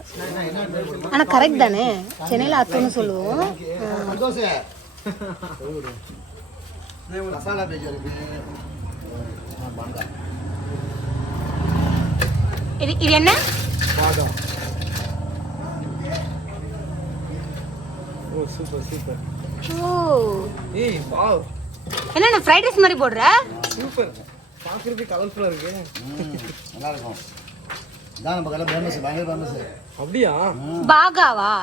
ஆனால் கரெக்ட் தானே, சென்னையில் அத்தோன்னு சொல்லுவோம். மசாலா பேஜ் இருக்கு. இது என்ன பாதம்? ஓ சூப்பர். ஓ ஏய் வாவ், என்ன ஃப்ரைட் ரைஸ் மாதிரி போடுற? சூப்பர். பார்க்கறதுக்கு கலர்ஃபுல்லா இருக்கு. நல்லா இருக்கும். இதான் நம்ம கடை ஃபேமஸ், பயங்கர ஃபேமஸ். அப்படியா? பாகாவா?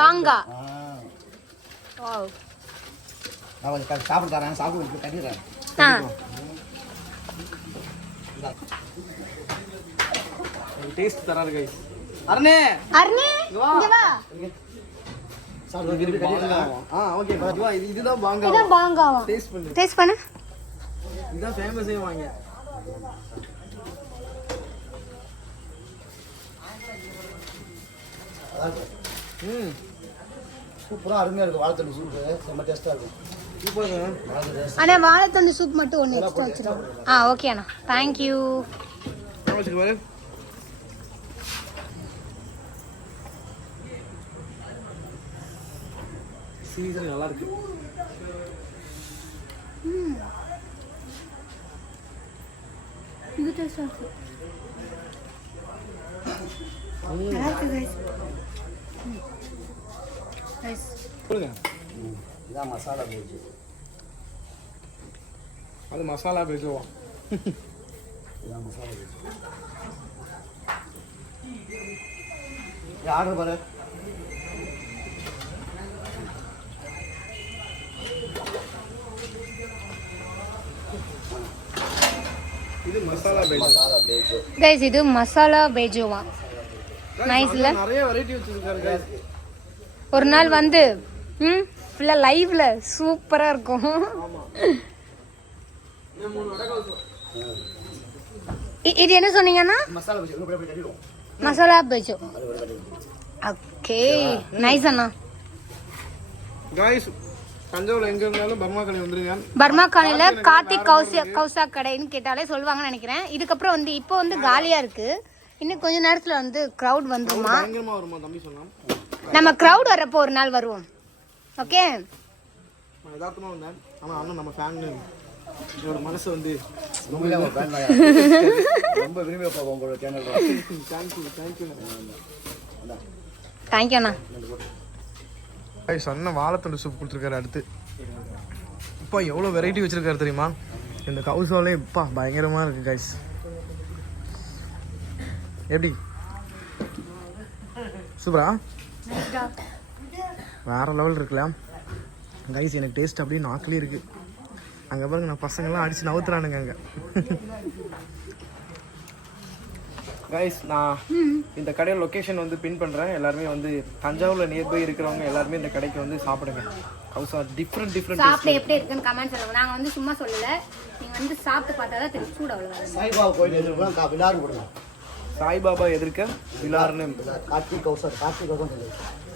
பாங்கா. வாவ். நான் கொஞ்சம் சாப்பிட்டு தரேன், சாப்பிட்டு கட்டிடுறேன். டேஸ்ட் தராரு கைஸ். அருணே இங்க வா. சாப்பிட்டு கட்டிடுறேன். ஓகே வா. இதுதான் பாங்கா. இதான் பாங்காவா? டேஸ்ட் பண்ணு. இதுதான் ஃபேமஸே வாங்க. சூப்பராக அருமையாக இருக்கும். வாழைத்தண்டு சூப்பு செம்ம டேஸ்ட்டாக இருக்கும். அண்ணா வாழைத்தண்டு சூப் மட்டும் ஒன்று எக்ஸ்ட்ரா வச்சுருவோம். ஓகே அண்ணா, தேங்க்யூ. சீசன் நல்லா இருக்கு. இது டேஸ்டா இருக்கு. நல்லா இருக்கு गाइस. நைஸ். சொல்லுங்க. இதான் மசாலா பேஜ். அது மசாலா பேஜுவா? இதான் மசாலா பேஜ். ஆர்டர் பாரு. இது மசாலா பேஜ். गाइस இது மசாலா பேஜோவா. நைஸ்ல. நிறைய வெரைட்டி வச்சிருக்காரு गाइस. ஒரு நாள் வந்து ஃபுல்லா லைவ்ல சூப்பரா இருக்கும். இது என்ன சொன்னீங்கன்னா? மசாலா பேஜ் எப்படி கட்டிடுவோம். மசாலா பேஜோ. ஓகே நைஸ் அண்ணா. गाइस தஞ்சாவூர்ல எங்க இருந்தாலும் பர்மா காலனி வந்துருங்க. பர்மா காலனில கார்த்திக் கௌசா கடைன்னு கேட்டாலே சொல்லுவாங்கன்னு நினைக்கிறேன். இதுக்கப்புறம் வந்து இப்போ வந்து காலியா இருக்கு. இன்னும் கொஞ்ச நேரத்துல வந்து கிரவுட் வந்துருமா? பயங்கரமா வருமா தம்பி சொன்னா. நம்ம கிரவுட் வரப்போ ஒரு நாள் வருவோம். ஓகே நான் யதார்த்தமா வந்தேன். ஆனா அண்ணன் நம்ம ஃபேன். என்னோட மனசு வந்து ரொம்ப ஃபேன் தான். ரொம்ப விரும்பி பார்ப்போம் உங்களோட சேனல். தேங்க்யூ அண்ணா. கைஸ் அண்ணன் வாழைத்தண்டு சூப் கொடுத்துருக்காரு. அடுத்து இப்போ எவ்வளோ வெரைட்டி வச்சிருக்காரு தெரியுமா? இந்த கவுசாலே இப்பா பயங்கரமா இருக்கு கைஸ். எப்படி சூப்பரா? வேற லெவல் இருக்குல்ல கைஸ். எனக்கு டேஸ்ட் அப்படியே நாக்கிலே இருக்கு. அங்கே பாருங்க, நான் பசங்கள்லாம் அடிச்சு நவுத்துறானுங்க அங்கே. கைஸ் நான் இந்த கடையோட லொக்கேஷன் வந்து பின் பண்ணுறேன். எல்லாருமே வந்து தஞ்சாவூரில் நியர்பை இருக்கிறவங்க எல்லாருமே இந்த கடைக்கு வந்து சாப்பிடுங்க. கவுசா டிஃப்ரெண்ட் சாப்பிட எப்படி இருக்குன்னு கமெண்ட் சொல்லுங்க. நாங்கள் வந்து சும்மா சொல்லல, நீங்கள் வந்து சாப்பிட்டு பார்த்தா தான் தெரியும் சூடு அவ்வளோ. சாய்பாபா கோயில் எதிர்க்க விழாறு கொடுங்க. சாய்பாபா எதிர்க்க விழாருன்னு கார்த்திக் கௌசா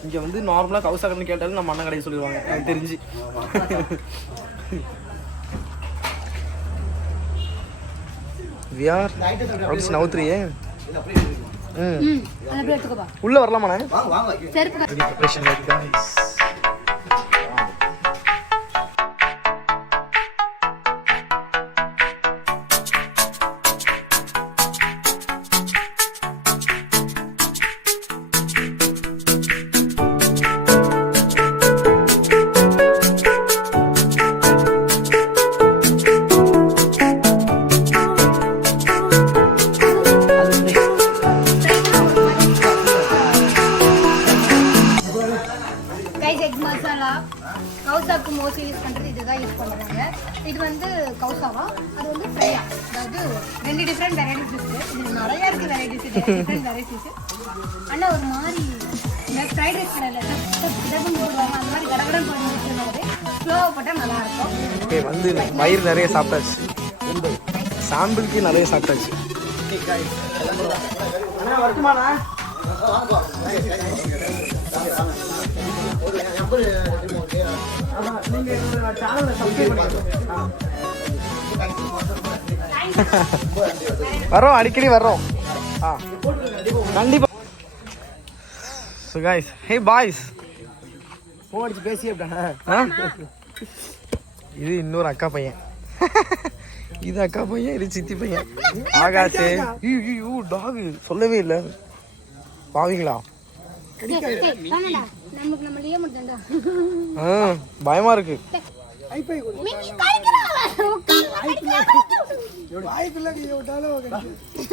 இங்கே வந்து நார்மலாக கவுசா கடைன்னு கேட்டாலும் நம்ம அண்ணன் கடையை சொல்லிடுவாங்க எனக்கு தெரிஞ்சு. விஆர் அப்படி நவுத்துறியே. உள்ள வரலாமாண்ணே? கௌசாக்கு மோஸ்ட்லி யூஸ் பண்ணுறது இதுதான் யூஸ் பண்ணுறாங்க. இது வந்து கௌசாவா, அது வந்து ஃப்ரையா. அதாவது ரெண்டு டிஃப்ரெண்ட் வெரைட்டிஸ் இருக்குது. இது நிறையா இருக்குது வெரைட்டிஸ், டிஃப்ரெண்ட் வெரைட்டிஸ். ஆனால் ஒரு மாதிரி ஃப்ரைட் ரைஸ் கடையில் டப்புன்னு போடுவாங்க அந்த மாதிரி கடகடன் போட்டு வச்சுருந்தாரு. ஸ்லோவாக போட்டால் நல்லா இருக்கும். ஓகே வந்து வயிறு நிறைய சாப்பிட்டாச்சு, சாம்பிளுக்கு நிறைய சாப்பிட்டாச்சு. அண்ணா வருமாண்ணா வரோம், அடிக்கடி வர்றோம். கண்டிப்பா. So guys, hey boys. Phone அடிச்சு பேசி அப்படின்னா இது இன்னொரு அக்கா பையன், இது அக்கா பையன், இது சித்தி பையன். ஆகாச்சு டாக் சொல்லவே இல்லை பாவீங்களா? பயமா இருக்கு.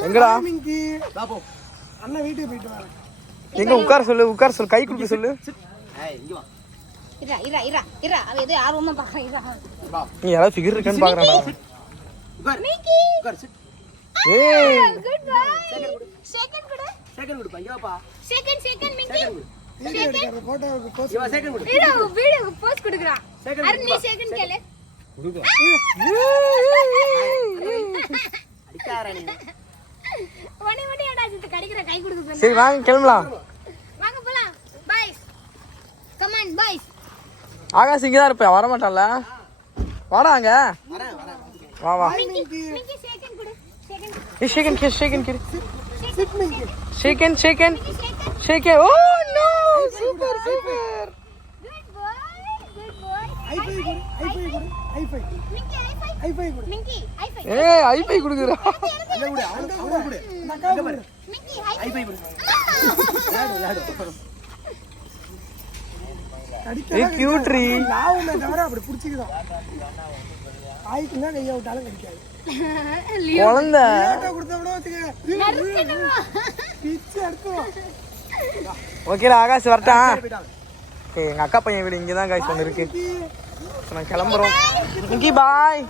எங்கடா அண்ணா வீட்டுக்கு போயிட்டு வரேன். எங்க உட்கார சொல்லு, உட்கார சொல்லு, கை குடுக்க சொல்லு. நீ யாராவது ஃபிகர் இருக்கான்னு பாக்குறானா? ஏய் செகண்ட் கொடுப்பா இங்கப்பா. போட்டோவுக்கு போஸ்ட் கொடுக்குறான். அருண் நீ செகண்ட் கேளு. சரி வாங்க கிளம்பலாம். வாங்க போலாம். Boys come on boys. Akash இங்க தான் இருப்ப, வர மாட்டான்ல? வாடாங்க. வா வா. மிக்கி செகண்ட் கொடு. Second a shake hand kiss, shake hand kiss. Shake hand shake hand shake hand. Oh no, super super. Good bye. High five கொடு, ஐஃபை கொடு, ஐஃபை. Mickey high five. ஐஃபை கொடு. Mickey high five. ஏய் ஐஃபை குடுக்குறா. அங்க கொடு, அங்க கொடு. அங்க கொடு. மிக்கி ஐஃபை கொடு. லாடு. ஏய் கியூட்ரி. லாவுமே தவிர அப்படி புடிச்சிக்குதான். ஆயிக்குன்னா கையை விட்டாலும் கடிக்காது. குழந்தை கேட்டா கொடுத்த விட பிச்சு எடுத்துவோம். ஓகேடா ஆகாஷ் வரட்டான். ஏய் எங்க அக்கா பையன் வீடு இங்க தான் गाइस ஒன்னு இருக்கு. நான் கிளம்புறோம். மிக்கி பாய்.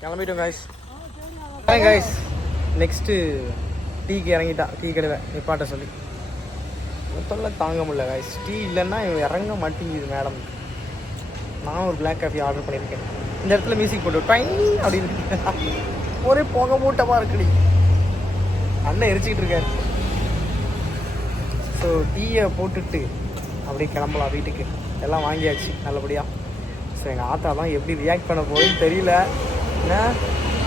கிளம்பிட்டோம் गाइस. Hi guys. நெக்ஸ்ட் டீக்கு இறங்கிட்டா, டீ கடையில நிப்பாட்ட சொல்லி. தொல்லை தாங்க முடியல गाइस. டீ இல்லைன்னா இறங்க மாட்டேங்குது மேடம். நான் ஒரு பிளாக் காஃபி ஆர்டர் பண்ணியிருக்கேன். இந்த இடத்துல மியூசிக் போட்டு டைம் அப்படின்னு ஒரே புகை மூட்டமாக இருக்குடி. அண்ணன் எரிச்சிக்கிட்டு இருக்காரு. ஸோ டீயை போட்டுட்டு அப்படியே கிளம்பலாம் வீட்டுக்கு. எல்லாம் வாங்கியாச்சு நல்லபடியாக. ஸோ எங்கள் ஆத்தா தான் எப்படி ரியாக்ட் பண்ண போகுதுன்னு தெரியல. என்ன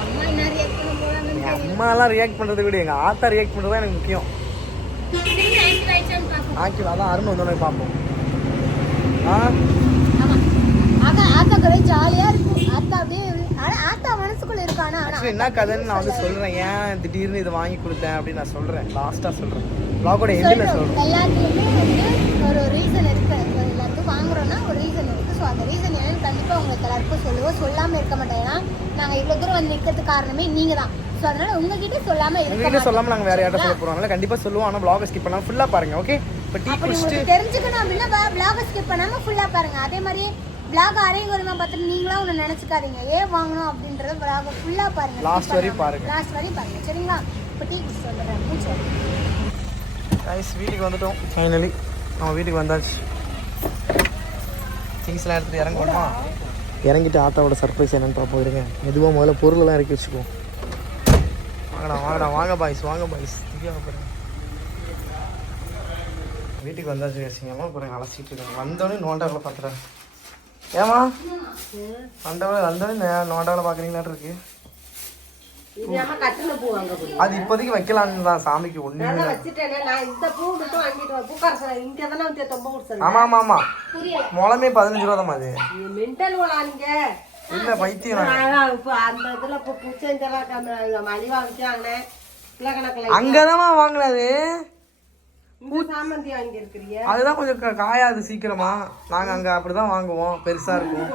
அம்மா என்ன ரியாக்ட் பண்ண போறாங்க? எங்கள் அம்மாலாம் ரியாக்ட் பண்ணுறது கூட எங்கள் ஆத்தா ரியாக்ட் பண்ணுறது தான் எனக்கு முக்கியம். ஆக்சுவலாக அதான் அருண் வந்தோடனே பார்ப்போம். ஆத்தா கூட ஜாலியா இருக்கும். ஆத்தா அப்படியே ஆத்தா மனசுக்குள்ள இருக்கானா? ஆக்சுவலி என்ன கதைன்னு நான் வந்து சொல்கிறேன். ஏன் திடீர்னு இதை வாங்கி கொடுத்தேன் அப்படின்னு நான் சொல்கிறேன். லாஸ்ட்டாக சொல்கிறேன், வ்ளாகோட எண்டில் சொல்கிறேன். எல்லாத்துலயுமே வந்து ஒரு ரீசன் இருக்கு. எல்லாத்தையும் வாங்குறோம்னா ஒரு ரீசன் இருக்கு. ஸோ அந்த ரீசன் என்னன்னு கண்டிப்பா உங்களுக்கு எல்லாருக்கும் சொல்லுவோம். சொல்லாம இருக்க மாட்டேன். ஏன்னா நாங்க இவ்வளவு தூரம் வந்து நிற்கிறதுக்கு காரணமே நீங்க தான். ஸோ அதனால உங்ககிட்ட சொல்லாம உங்ககிட்ட சொல்லாமல் நாங்கள் வேற யார்ட்ட சொல்ல போகிறோம். அதனால கண்டிப்பாக சொல்லுவோம். ஆனால் வ்ளாகை ஸ்கிப் பண்ணாமல் ஃபுல்லாக பாருங்க. ஓகே இப்போ டீ அப்படி குடிச்சிட்டு உங்களுக்கு தெரிஞ்சுக்கணும் அப்படின்னா வ்ளாகை ஸ்கிப் பண்ணாம ஃபுல்லா பாருங்க. அதே மாதிரி வ்ளாக் அரைகுறமா பார்த்துட்டு நீங்களா ஒன்று நினைச்சுக்காதீங்க. ஏன் வாங்கணும் அப்படின்றத வ்ளாகை ஃபுல்லா பாருங்க. லாஸ்ட் வரையும் பாருங்க. லாஸ்ட் வரையும் பாருங்க சரிங்களா? இப்போ டீ குடிச்சு சொல்லுறேன். மூச்சு கைஸ் வீட்டுக்கு வந்துட்டோம். ஃபைனலி நம்ம வீட்டுக்கு வந்தாச்சு. திங்ஸ்லாம் எடுத்துகிட்டு இறங்குவோமா? இறங்கிட்டு ஆத்தாவோட சர்ப்ரைஸ் என்னன்னு பார்ப்போம். இருங்க மெதுவாக முதல்ல பொருளெல்லாம் இறக்கி வச்சுக்குவோம். வாங்கடா வாங்க பாய்ஸ், வாங்க பாய்ஸ். திவ்யாவை பாருங்க. வீட்டுக்கு வந்தாச்சு. பேசிங்கம்மா பாருங்க அலசிட்டு இருக்காங்க. வந்தோடனே நோண்டாவில் பார்த்துறாங்க. ஏமா வந்தோடனே நோண்டாவில் பார்க்குறீங்களாட்டு இருக்கு. அது இப்போதைக்கு வைக்கலான்னு தான் சாமிக்கு ஒண்ணு. ஆமா ஆமா ஆமா முளமே 15 ரூபா தான் அது. இல்ல பைத்தியம். அங்கதாம்மா வாங்கினது. அதுதான் கொஞ்சம் காயாது சீக்கிரமா. நாங்க அங்க அப்படிதான் வாங்குவோம், பெருசா இருக்கும்.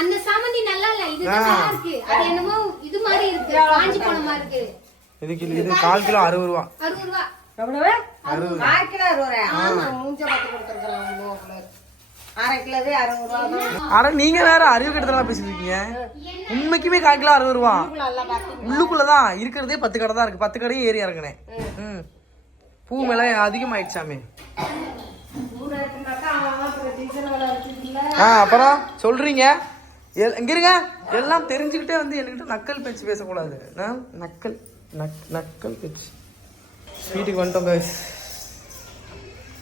அந்த சாமந்தி நல்லா இல்ல. இது நல்லா இருக்கு. அது என்னமோ இது மாதிரி இருக்கு, காஞ்சி போன மாதிரி இருக்கு. இது 1/4 கிலோ 60 ரூபா. 60 ரூபா. எவ்வளவு? 1/4 கிலோ 60 ரூபா. ஆமா மூஞ்ச பத்து கொடுத்துருக்காங்க. அரை கிலோவே 60 ரூபா தான். ஆனா நீங்க வேற அறிவு கெடுத்தலாம் பேசிட்டு இருக்கீங்க. உண்மைக்குமே 1/4 கிலோ 60 ரூபா. உள்ளுக்குள்ளதான் இருக்கிறதே 10 கடை தான் இருக்கு. 10 கடையும் ஏறி இறங்கினேன். பூ மேல அதிகமாயிடுச்சாமே. அப்புறம் சொல்றீங்க இங்க இருங்க. எல்லாம் தெரிஞ்சுக்கிட்டே வந்து என்கிட்ட நக்கல் பேச்சு பேசக்கூடாது. நக்கல் பேச்சு. வீட்டுக்கு வந்துட்டோம் guys.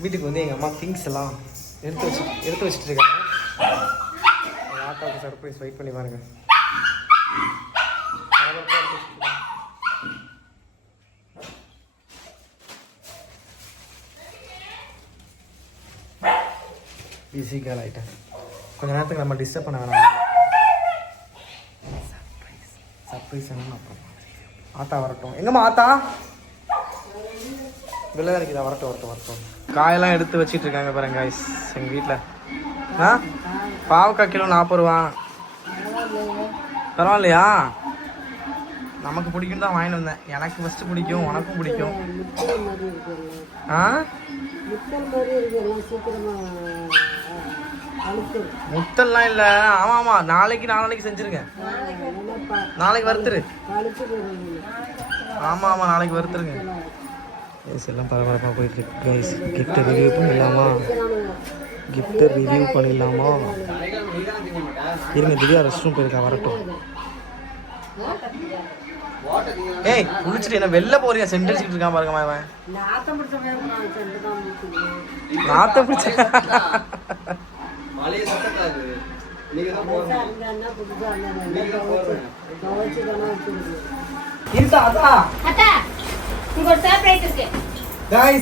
வீட்டுக்கு வந்து எங்கள் அம்மா திங்ஸ் எல்லாம் எடுத்து வச்சுட்டு இருக்காங்க. எங்கள் ஆத்தாவுக்கு சர்ப்ரைஸ் வெயிட் பண்ணி பாருங்க. பிஸி கேர்ள் ஆகிட்டேன். கொஞ்ச நேரத்துக்கு நம்ம டிஸ்டர்ப் பண்ண வேணாம். சர்ப்ரைஸ் என்னன்னு அப்புறம் ஆத்தா வரட்டும். எங்கம்மா ஆத்தா? வெளில தான் இருக்குதா? வரட்டும். காயெல்லாம் எடுத்து வச்சிட்டு இருக்காங்க பாருங்க guys எங்கள் வீட்டில். பாவக்காய் கிலோ 40 ரூபா. பரவாயில்லையா? நமக்கு பிடிக்கும் தான் வாங்கிட்டு வந்தேன். எனக்கு ஃபஸ்ட்டு பிடிக்கும், உனக்கும் பிடிக்கும். முத்தல்லாம் இல்லை. ஆமாம் நாளைக்கு செஞ்சுருங்க. நாளைக்கு வறுத்துரு. ஆமாம் நாளைக்கு வறுத்துருங்க. எல்லாம் பரபரப்பாக போயிட்டு இருக்கு கைஸ். கிஃப்ட் ரிவ்யூ பண்ணிடலாமா? இருங்க, திவ்யா ரெஸ்ட் ரூம் போயிருக்கா, வரட்டும். ஏய் குளிச்சுட்டு என்ன வெளில போறியா? சென்ட் அடிச்சுட்டு இருக்கான் பாருங்க அவன். நாத்த பிடிச்ச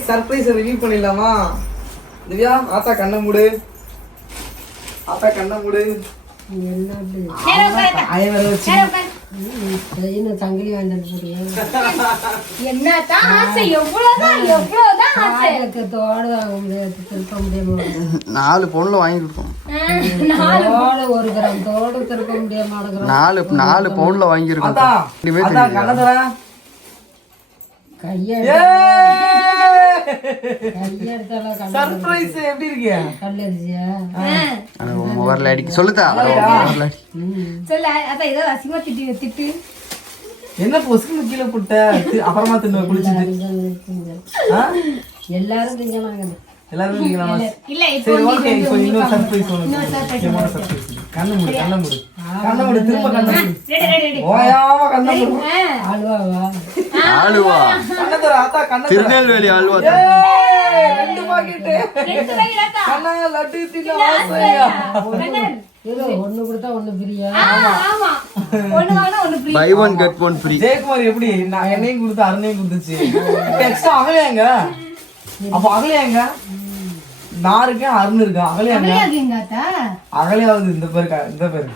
சர்ப்ரைஸ் ரிவ்யூ பண்ணிடலாமா? திவ்யா ஆத்தா கண்ண மூடு. சங்கிலி வாங்கிட்டு என்னதான் ஆசை? எவ்வளவுதான் ஆசை? தோடு வாங்க முடியாது, திருப்ப முடியாது. 4 பவுன்ல வாங்கி கொடுத்தோம். 1 கிராம் தோடு திருப்ப முடிய மாட்டேங்கிறோம். 4 பவுன்ல வாங்கியிருக்கோம். சர்ப்ரைஸ் எப்படி இருக்கு? கல்லரிசியா ஓவர்ல அடிக்க சொல்லுதா? சொல்ல அதான் ஏதோ அசிங்கமா திட்டு. என்ன பொசுக்கு கீழே போட்ட? அப்புறமா தின்னு குளிச்சுட்டு எல்லாரும் திங்கலாங்க. எல்லாரும் திங்கலாமா? இல்ல சரி ஓகே. இப்போ இன்னொரு சர்ப்ரைஸ் கண்ணு மூடு. திரும்ப கண்ணு மூடு. ஓயாம கண்ணு மூடு. ஆளுவா திருநெல்வேலி ஆளுவா. 2 பாக்கெட் லட்டு தின்ன ஆசையா? ஒண்ணு கொடுத்தா ஒண்ணு ஃப்ரீயா? ஆமா ஒண்ணு வாங்கினா ஒண்ணு free. Buy one get one free. Jayakumar எப்படி நான் என்னையும் கொடுத்து அருணையும் கொடுத்துச்சு. எக்ஸ்ட்ரா அகலையாங்க. அப்ப அகலையாங்க நான் இருக்கேன், அருண் இருக்கேன். அகலையாங்க அகலையாவது. இந்த பேரு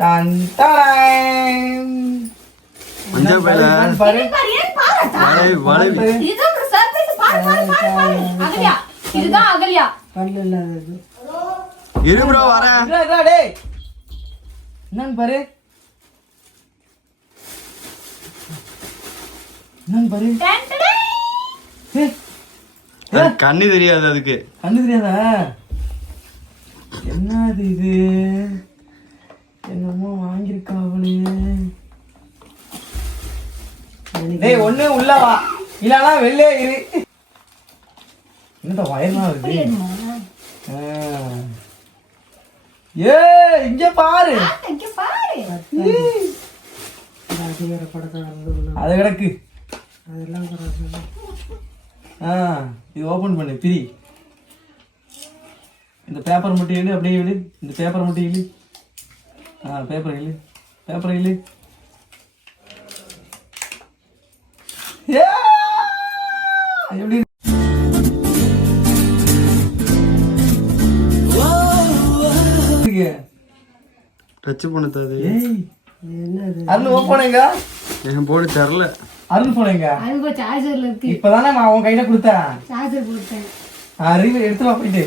டன் டன் மஞ்சள் பையில பாரு. இதுதான் ஒரு சர்ப்ரைஸ். பாரு. அகலியா. இதுதான் அகலியா. பல்லு இல்லாதது. இரு ப்ரோ வரேன். டேய் என்னன்னு பாரு. கண்ணு தெரியாது அதுக்கு. கண்ணு தெரியாதா? என்னது இது? என்னமோ வாங்கியிருக்கா அவளே. டேய் ஒண்ணு உள்ள வா, இல்லனா வெளியே இரு. என்னடா வயர்லாம் இருக்கு? ஏ இங்க பாரு. அது கிடக்கு. அதெல்லாம் இது ஓபன் பண்ணு. பிரி. இந்த பேப்பர் மட்டும் இழு, அப்படியே இழு. இந்த பேப்பர் மட்டும் இழு. பேப்பர் இழு. எப்படி டச் பண்ணது? அருண் ஓப்பனேங்க. என் போன் தெரியல. அருண் போனேங்க. அது சார்ஜர்ல இருக்கு. இப்பதானே நான் உன் கையில கொடுத்தேன். சார்ஜர் போட்டேன். அறிவு எடுத்து வா போயிட்டு.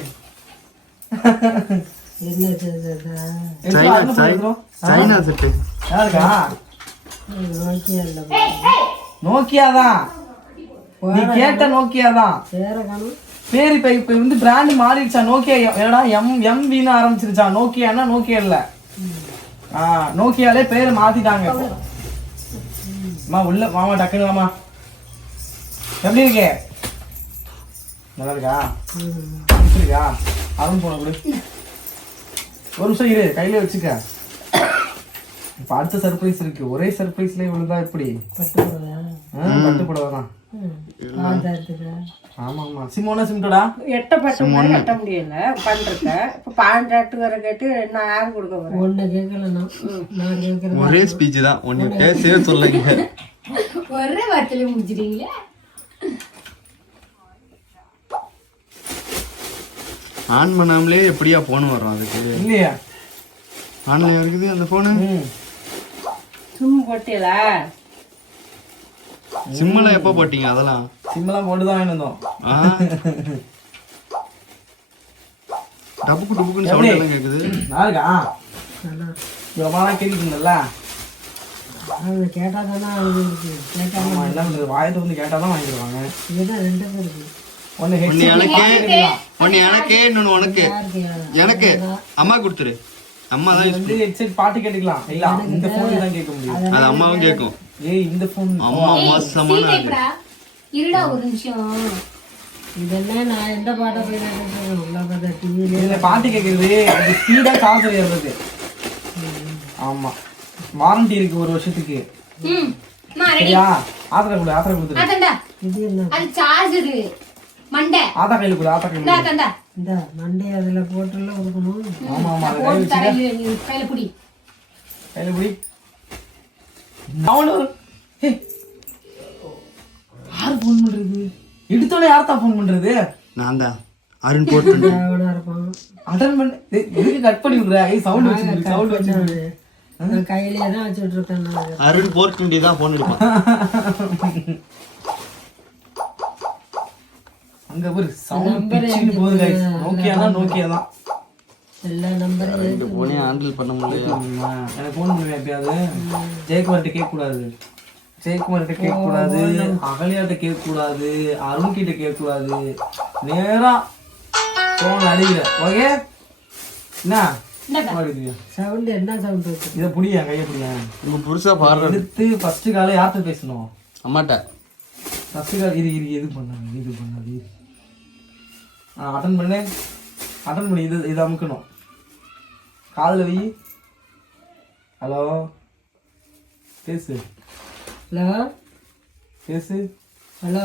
சைனா செட்டு யாருக்கா? நோக்கியா தான். நீ கேட்ட நோக்கியா தான். பேர் இப்போ வந்து பிராண்ட் மாறிடுச்சா நோக்கியா ஏடா எம்வின்னு ஆரம்பிச்சிருச்சா நோக்கியானா நோக்கியா இல்ல நோக்கியாலே பேர் மாத்திட்டாங்க அம்மா உள்ள மாமா டக்குனு வாமா எப்படி இருக்கே நல்லா இருக்கா இருக்கா அருண் போன கூட ஒரு நிமிஷம் இரு கையில வச்சுக்க இப்ப அடுத்த சர்ப்ரைஸ் இருக்கு ஒரே சர்ப்ரைஸ்ல இவ்வளவுதான் எப்படி பட்டு புடவை தான் ஆமா ஆமா சிம்மோனா சிம்டோடா எட்ட முடியல பண்றத இப்ப 12 வர கேட்டு நான் யாரும் கொடுக்க போறேன் ஒண்ணு கேட்கல நான் கேட்கறேன் ஒரே ஸ்பீச் தான் ஒன்னு பேசவே சொல்லுங்க ஒரே வார்த்தையில முடிச்சிட்டீங்களா ஆன் பண்ணாமலே எப்படியா போன் வரும் அதுக்கு இல்லையா ஆன்ல இருக்குது அந்த போனு சும்மா போட்டியல சிம்மெல்லாம் எப்போ போட்டீங்க அதெல்லாம் சிம்மெல்லாம் போட்டுதான் இருந்தோம் டபுக்கு டபுக்குன்னு சவுண்ட் எல்லாம் கேக்குது நாளுக்கா இவ்வளோ கேட்டுட்டு இருந்தல அது கேட்டா தானே அது இருக்கு கேட்காம எல்லாம் வாயத்தை வந்து கேட்டாதான் வாங்கிடுவாங்க இதுதான் 2 பேருக்கு ஒன்னு ஒன்னு எனக்கே இன்னொன்னு உனக்கு எனக்கு அம்மா கொடுத்துரு அம்மா தான் யூஸ் வந்து ஹெட்செட் பாட்டு கேட்டுக்கலாம் இல்ல இந்த போன் தான் கேட்க முடியும் அது அம்மாவும் கேட்கும் ஏய் இந்த போன் அம்மா மோசமான டைப்டா இருடா ஒரு நிமிஷம் இதெல்லாம் நான் எந்த பாட்டை போய் கேட்கறேன் உள்ள பார்த்தா டிவில இதுல பாட்டு கேக்குறது அது ஸ்பீடா சார்ஜர் ஏறுறது ஆமா வாரண்டி இருக்கு 1 வருஷத்துக்கு நான் ரெடி சரியா ஆத்திர கொடுத்துரு அதண்டா இது என்ன அது சார்ஜர் மண்டை ஆத்தா கையில கொடு ஆத்தா கையில கொடு. தந்தா இந்த மண்டே அதுல போட்டுலாம் கொடுக்கணும் ஆமா ஆமா அதை போட்டு தரையில நீ கையில புடி கையில புடி அவனு யார் போன் பண்றது எடுத்தோட யார்த்தா போன் பண்றது நான் தான் அருண் போட்டு அவனா இருப்பான் அட்டன் பண்ண இதுக்கு கட் பண்ணி விடுற ஏய் சவுண்ட் வச்சு நான் கையிலே தான் வச்சுட்டு இருக்கேன் நான் அருண் போர்க்குண்டி தான் போன் எடுப்பான் அங்க ஒரு சவுண்ட் பிச்சின்னு போகுது गाइस நோக்கியா தான் எல்லா நம்பரும் இந்த போனே ஹேண்டில் பண்ண முடியல எனக்கு போன் பண்ணுவேன் எப்பயாவது ஜெயக்குமார்ட்ட கேட்க கூடாது ஜெயக்குமார்ட்ட கேட்க கூடாது அகலியாட்ட கேட்க கூடாது அருண் கிட்ட கேட்க கூடாது நேரா போன் அடிக்கிற ஓகே என்ன சவுண்ட் என்ன சவுண்ட் இருக்கு இதை புடியா கையை புடியா உங்க புருஷா பாடுற எடுத்து ஃபர்ஸ்ட் காலை யார்கிட்ட பேசணும் அம்மாட்ட ஃபர்ஸ்ட் கால் இரு எது பண்ணாது அட்டன் பண்ணி இது அமுக்கணும் காதில் வை ஹலோ பேசு ஹலோ பேசு ஹலோ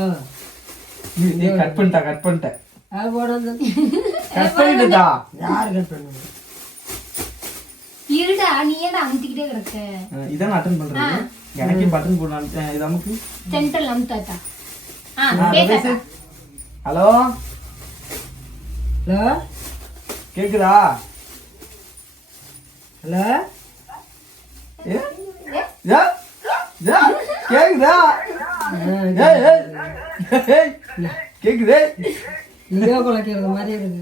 நீ கட் பண்ணிட்டேன் அது போட கட் பண்ணிட்டா யார் கட் பண்ணுங்க இருடா நீ ஏன்டா அமுத்திக்கிட்டே கிடக்க இதான் அட்டன் பண்றது எனக்கே பட்டன் போடலாம் இது அமுக்கு சென்ட்ரல் அமுத்தாத்தா பேசு ஹலோ ஹலோ கேக்குதா ஹலோ கேக்குதா கேக்குதே லியோ குலைக்கிறது மாதிரி இருக்கு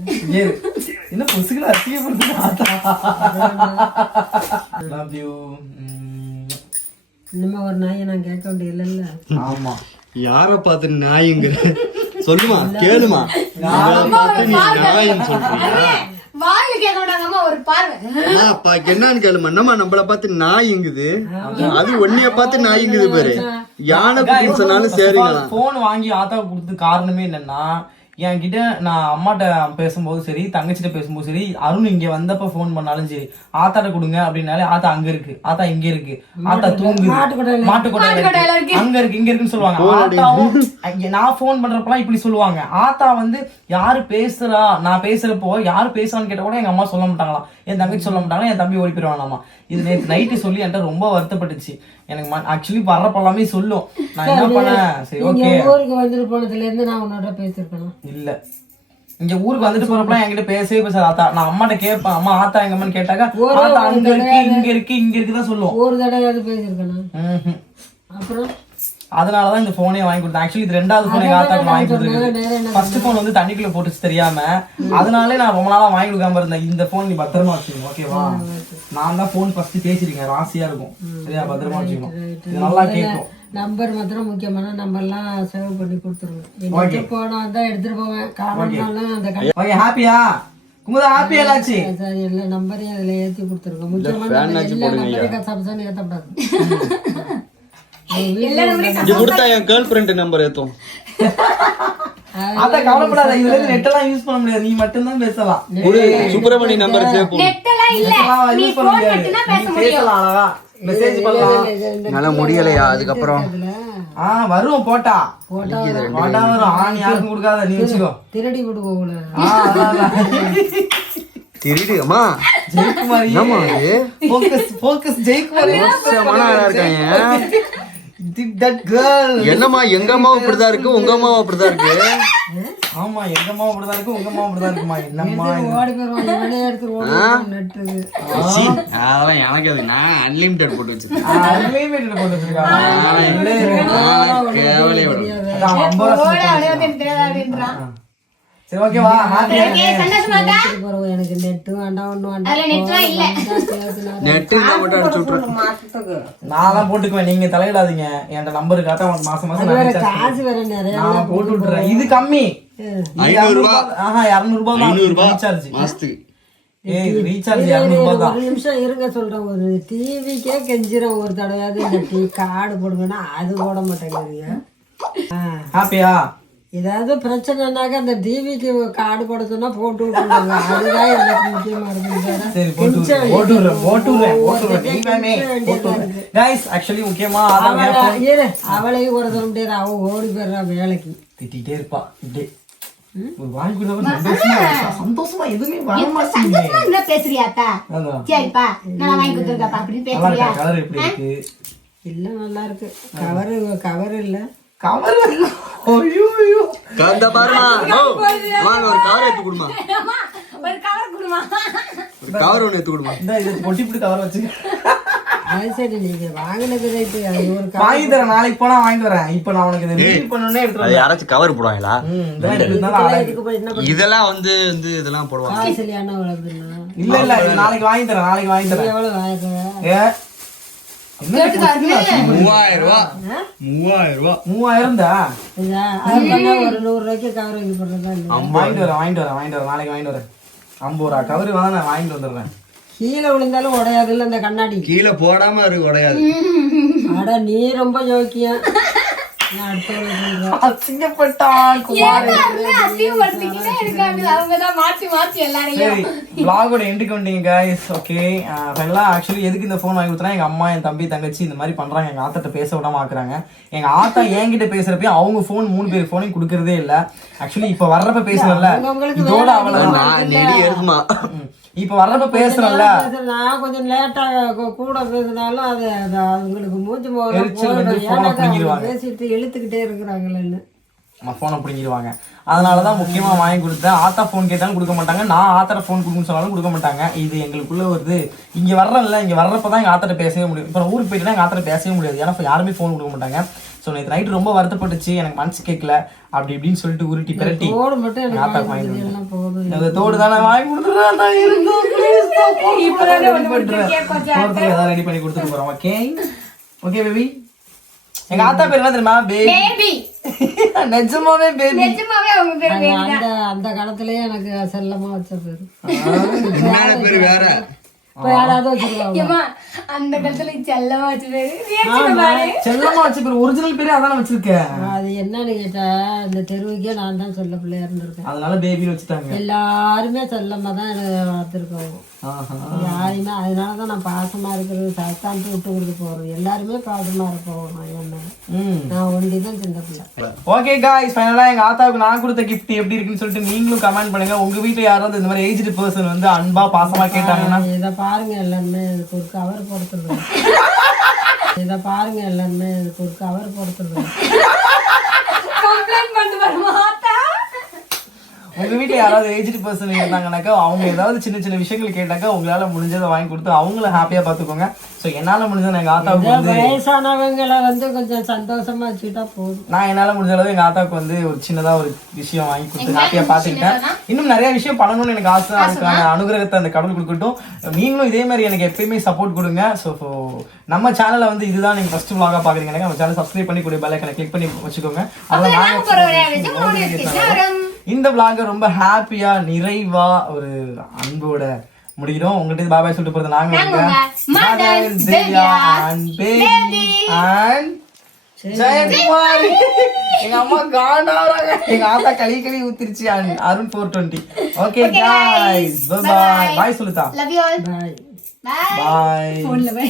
என்ன பொசுகளை அசிங்கப்படுத்து லவ் யூ இனிமே ஒரு நாயை நான் கேட்க வேண்டியதில்ல ஆமா யார பார்த்து நாய்ங்கிற சொல்லுமா கேளுமா யார பார்த்து நீ நாயின்னு சொல்றீங்க வாயில கேட்க விடாங்கம்மா ஒரு பார்வை என்னன்னு கேளுமா என்னம்மா நம்மள பார்த்து நாய்ங்குது அது ஒன்னைய பார்த்து நாய்ங்குது பாரு யானை குட்டி சொன்னாலும் சரிங்களா போன் வாங்கி ஆத்தாவுக்கு கொடுத்தது காரணமே என்னன்னா என்கிட்ட நான் அம்மாட்ட பேசும்போது சரி தங்கச்சிட்ட பேசும்போது சரி அருண் இங்க வந்தப்ப போன் பண்ணாலும் சரி ஆத்தாட்ட கொடுங்க அப்படின்னாலே ஆத்தா அங்க இருக்கு ஆத்தா இங்க இருக்கு ஆத்தா தூங்குது மாட்டுக்கொட்டையில இருக்கு அங்க இருக்கு இங்க இருக்குன்னு சொல்லுவாங்க ஆத்தாவும் நான் போன் பண்றப்பெல்லாம் இப்படி சொல்லுவாங்க ஆத்தா வந்து யாரு பேசுறா நான் பேசுறப்போ யாரு பேசுறான்னு கேட்ட கூட எங்க அம்மா சொல்ல மாட்டாங்களாம் என் தங்கச்சி சொல்ல மாட்டாங்களா என் தம்பி ஓடி போயிடுவாங்களாமா இது நேற்று நைட்டு சொல்லி என்கிட்ட ரொம்ப வருத்தப்பட்டுச்சு எனக்கு ஆக்சுவலி வர்றப்பெல்லாமே சொல்லும் நான் என்ன பண்ணேன் சரி ஓகே ஊருக்கு வந்துட்டு போனதுல இருந்து நான் உன்னோட பேசிருக்கேன் இல்ல இங்க ஊருக்கு வந்துட்டு போறப்பலாம் என்கிட்ட பேசவே பேசாது ஆத்தா நான் அம்மாட்ட கேட்பேன் அம்மா ஆத்தா எங்க அம்மான்னு கேட்டாக்கா ஆத்தா அங்க இருக்கு இங்க இருக்குதான் சொல்லுவோம் ஒரு தடவை பேசிருக்கேன் அப்புறம் அதனாலதான் இந்த போனே வாங்கி கொடுத்தேன் ஆக்சுவலி இது 2வது போன் எங்க ஆத்தாக்கு வாங்கி கொடுத்துருக்கு ஃபர்ஸ்ட் போன் வந்து தண்ணிக்குள்ள போட்டுச்சு தெரியாம அதனாலே நான் ரொம்ப நாளா வாங்கி கொடுக்காம இருந்தேன் இந்த போன் நீ பத்திரமா வச்சுக்கணும் ஓகேவா நான் தான் போன் ஃபர்ஸ்ட் பேசிருக்கேன் ராசியா இருக்கும் சரியா பத்திரமா வச்சுக்கணும் இது நல்லா கேட்கும் நம்பர் மாத்திரம் முக்கியமான நம்பர்லாம் சேவ் பண்ணி கொடுத்துருவேன். போனா தான் எடுத்துட்டு போவேன். காரணம்னாலும் அந்த ஓகே ஹாப்பியா குமுதா ஹாப்பியா லாச்சி சரி எல்லா நம்பரையும் அதில் ஏற்றி கொடுத்துருங்க. முக்கியமான எல்லா நம்பரையும் கசாப்சான்னு ஏற்றப்படாது. இது கொடுத்தா என் கேர்ள் ஃப்ரெண்ட் நம்பர் ஏத்தும். அத கவலைப்படாத, இதுல இருந்து நெட் எல்லாம் யூஸ் பண்ண முடியாது, நீ மட்டும் தான் பேசலாம். ஒரு சுப்பிரமணி நம்பர் சேவ் பண்ணு. நெட் எல்லாம் இல்ல, நீ யூஸ் பண்ண முடியாது, நீ பேசலாம் அழகா மெசேஜ் பண்ணலாம். நல்லா முடியலையா அதுக்கப்புறம் வரும் போட்டா வரும். ஆணி யாருக்கும் கொடுக்காத, நீ வச்சுக்கோ. திருடி விடுவோம். திருடி அம்மா ஜெயக்குமாரி ஃபோக்கஸ் ஜெயக்குமாரி இருக்காங்க. that girl. என்னம்மா எங்க அம்மாவும் இப்படிதான் இருக்கு, உங்க அம்மாவும் அப்படிதான் இருக்கு. ஆமா எங்க அம்மா அப்படிதான் இருக்கு, உங்க அம்மா அப்படிதான் இருக்குமா? என்னம்மா ஓடி போயிருவாங்க எடுத்துருவோம். நெட்டு அதெல்லாம் எனக்கு அது நான் அன்லிமிட்டட் போட்டு வச்சிருக்கேன். அன்லிமிட்டட் போட்டு வச்சிருக்கா. கேவலே சரி ஓகேவா? எனக்கு நெட்டு வேண்டாம், ஒண்ணு வேண்டாம். நெட் இருந்தா மட்டும் அடிச்சு விட்டுரு. நான் போட்டுக்குவேன், நீங்க தலையிடாதீங்க. என் நம்பருக்கு காட்ட உனக்கு மாசம் மாசம் காசு வேற நிறைய நான் போட்டு விட்டுறேன். இது கம்மி 500 ரூபாய். 200 ரூபாய் 500 ரூபாய் ரீசார்ஜ் மாசத்துக்கு. ரீசார்ஜ் 200 ரூபாய் தான். ஒரு நிமிஷம் இருங்க சொல்றேன். ஒரு டிவிக்கே கெஞ்சிரும் ஒரு தடவையாவது இந்த டிவி கார்டு போடுங்கன்னா அது போட மாட்டேங்கிறீங்க. ஹாப்பியா? ஏதாவது பிரச்சனைனாக்க அந்த டிவிக்கு கார்டு போட சொன்னா போட்டு விட்டுருவாங்க. அதுதான் எனக்கு முக்கியமா இருக்கு. முக்கியமா அவளையும் ஒரு சொல்ல முடியாது, அவ ஓடி போயிடுறா வேலைக்கு. திட்டிகிட்டே இருப்பா. இப்படி சந்தோஷமா எதுவுமே வர மாட்டேங்குது. பேசுறியாத்தா? சரிப்பா நான் வாங்கி கொடுத்துருக்கப்பா அப்படின்னு பேசுறியா? கலர் எப்படி இருக்கு? இல்ல நல்லா இருக்கு. கவர் இல்ல கவர். கந்த பாருமா. வாங்க ஒரு கவர் எடுத்து கொடுமா. ஒரு கவர் கொடுமா. ஒரு கவர் ஒன்னு எடுத்து கொடுமா. இந்த இது பொட்டிப்புடி கவர் வச்சு. அது சரி, நீங்க வாங்கினது ரைட்டு. வாங்கி தரேன், நாளைக்கு போனா வாங்கி வரேன். இப்ப நான் உனக்கு ரிசீவ் பண்ணனும்னே எடுத்து அது யாராச்சும் கவர் போடுவாங்களா? இதெல்லாம் வந்து இதெல்லாம் போடுவாங்க. காசுலியான வளர்ந்துனா இல்ல இல்ல, நாளைக்கு வாங்கி தரேன், நாளைக்கு வாங்கி தரேன். எவ்வளவு வாங்குறேன்? 3000 ரூபாய். 3000 தான். அது பண்ணா ஒரு 100 ரூபாய்க்கு கவர் வாங்கி போடுறதா இல்ல. வாங்கிட்டு வரேன், நாளைக்கு வாங்கிட்டு வரேன். 50 ரூபா கவர் வாங்க, நான் வாங்கிட்டு வந்துடுறேன். கீழே விழுந்தாலும் உடையாது இல்ல அந்த கண்ணாடி. கீழே போடாம இருக்கு, உடையாது. அட நீ ரொம்ப ஜோக்கியம். அசிங்கப்பட்டான் குமார். எண்டுக்கு வந்தீங்க guys. ஓகே ஆக்சுவலி எதுக்கு இந்த போன் வாங்கி கொடுத்தா, எங்க அம்மா என் தம்பி தங்கச்சி இந்த மாதிரி பண்றாங்க. எங்க ஆத்தாட்ட பேச விடாம ஆக்குறாங்க. எங்க ஆத்தா என்கிட்ட பேசுறப்ப அவங்க போன் 3 பேர் போனையும் கொடுக்கறதே இல்ல. ஆக்சுவலி இப்ப வர்றப்ப பேசுறல இதோட அவளை இப்ப வர்றப்ப பேசுறல நான் கொஞ்சம் லேட்டா கூட பேசினாலும் அது அவங்களுக்கு மூச்சு பேசிட்டு இழுத்துக்கிட்டே இருக்கிறாங்கல்ல, போனை பிடிங்கிடுவாங்க. அதனாலதான் முக்கியமா வாங்கி கொடுத்தேன். ஆத்தா போன் கேட்டாலும் கொடுக்க மாட்டாங்க, நான் ஆத்தாட்ட போன் கொடுக்குன்னு சொன்னாலும் கொடுக்க மாட்டாங்க. இது எங்களுக்குள்ள வருது. இங்க வர்றல, இங்க வர்றப்பதான் எங்க ஆத்தாட்ட பேசவே முடியும். இப்ப ஊருக்கு போயிட்டு எங்க ஆத்தாட்ட பேசவே முடியாது, ஏன்னா யாருமே போன் கொடுக்க மாட்டாங்க. ஸோ நேற்று நைட்டு ரொம்ப வருத்தப்பட்டுச்சு, எனக்கு மனசு கேட்கல அப்படி இப்படின்னு சொல்லிட்டு உருட்டி பிரட்டி தோடு மட்டும் அந்த தோடு தானே வாங்கி கொடுத்துருவேன். ரெடி பண்ணி கொடுத்துட்டு போறோம். Okay okay baby. எங்க ஆத்தா பேர் என்ன தெரியுமா? பேபி. நிஜமாவே பேபி. அந்த காலத்திலேயே எனக்கு செல்லமா வச்ச பேரு. பேரு வேற. அந்த காலத்துல செல்லமா வச்ச பேரு. செல்லமா வச்ச பேரு ஒரிஜினல் பேரு அதான வச்சிருக்கேன். அது என்னன்னு கேட்டா, இந்த தெருவுக்கே நான் தான் செல்ல பிள்ளையா இருந்திருக்கேன். அதனால பேபி வச்சுட்டாங்க. எல்லாருமே செல்லமா தான் வளர்த்துருக்கோம் யாருமே. அதனாலதான் நான் பாசமா இருக்கிறது, சத்தாந்து விட்டு கொடுத்து போறோம். எல்லாருமே பாசமா இருப்போம். நான் ஒண்டிதான் சின்ன பிள்ளை. ஓகே காய்ஸ், ஃபைனலா எங்க ஆத்தாவுக்கு நான் கொடுத்த கிஃப்ட் எப்படி இருக்குன்னு சொல்லிட்டு நீங்களும் கமெண்ட் பண்ணுங்க. உங்க வீட்டுல யாராவது இந்த மாதிரி ஏஜ்டு பர்சன் வந்து அன்பா பாசமா கேட்டாங்கன்னா இதை பாருங்க. எல்லாருமே இதுக்கு ஒரு கவர் போடுறது. இதை பாருங்க, எல்லாருமே இதுக்கு ஒரு கவர் போடுறது. உங்க வீட்டுல யாராவது ஏஜ்டு பர்சன் இருந்தாங்கன்னாக்கா அவங்க ஏதாவது சின்ன சின்ன விஷயங்கள் கேட்டாக்கா உங்களால முடிஞ்சதை வாங்கி கொடுத்து அவங்கள ஹாப்பியா பாத்துக்கோங்க. ஸோ என்னால முடிஞ்சதை எங்க ஆத்தாவுக்கு வந்து வயசானவங்களை வந்து கொஞ்சம் சந்தோஷமா வச்சுட்டா போதும். நான் என்னால முடிஞ்ச அளவு எங்க ஆத்தாவுக்கு வந்து ஒரு சின்னதா ஒரு விஷயம் வாங்கி கொடுத்து ஹாப்பியா பாத்துக்கிட்டேன். இன்னும் நிறைய விஷயம் பண்ணணும்னு எனக்கு ஆசை. அதுக்கான அனுகிரகத்தை அந்த கடவுள் கொடுக்கட்டும். நீங்களும் இதே மாதிரி எனக்கு எப்பயுமே சப்போர்ட் கொடுங்க. ஸோ நம்ம சேனலை வந்து இதுதான் நீங்க ஃபர்ஸ்ட் vlog-ஆ பாக்குறீங்க, நம்ம சேனல் சப்ஸ்கிரைப் பண்ணி கூட பெல் ஐகானை கிளிக் பண்ணி வச்சுக்கோங்க. இந்த vlog-அ ரொம்ப ஹாப்பியா நிறைவா ஒரு அன்போட முடிக்கிறோம். உங்ககிட்ட பாபாய் சொல்லிட்டு போறது நாங்க ஜெயக்குமாரி. எங்க அம்மா காண்டாவறாங்க. எங்க ஆத்தா களி ஊத்திருச்சு. Arun 420. Okay guys, bye bye. Bye சொல்லுதா. Love you all. Bye bye. Bye. Bye. போன்ல பை.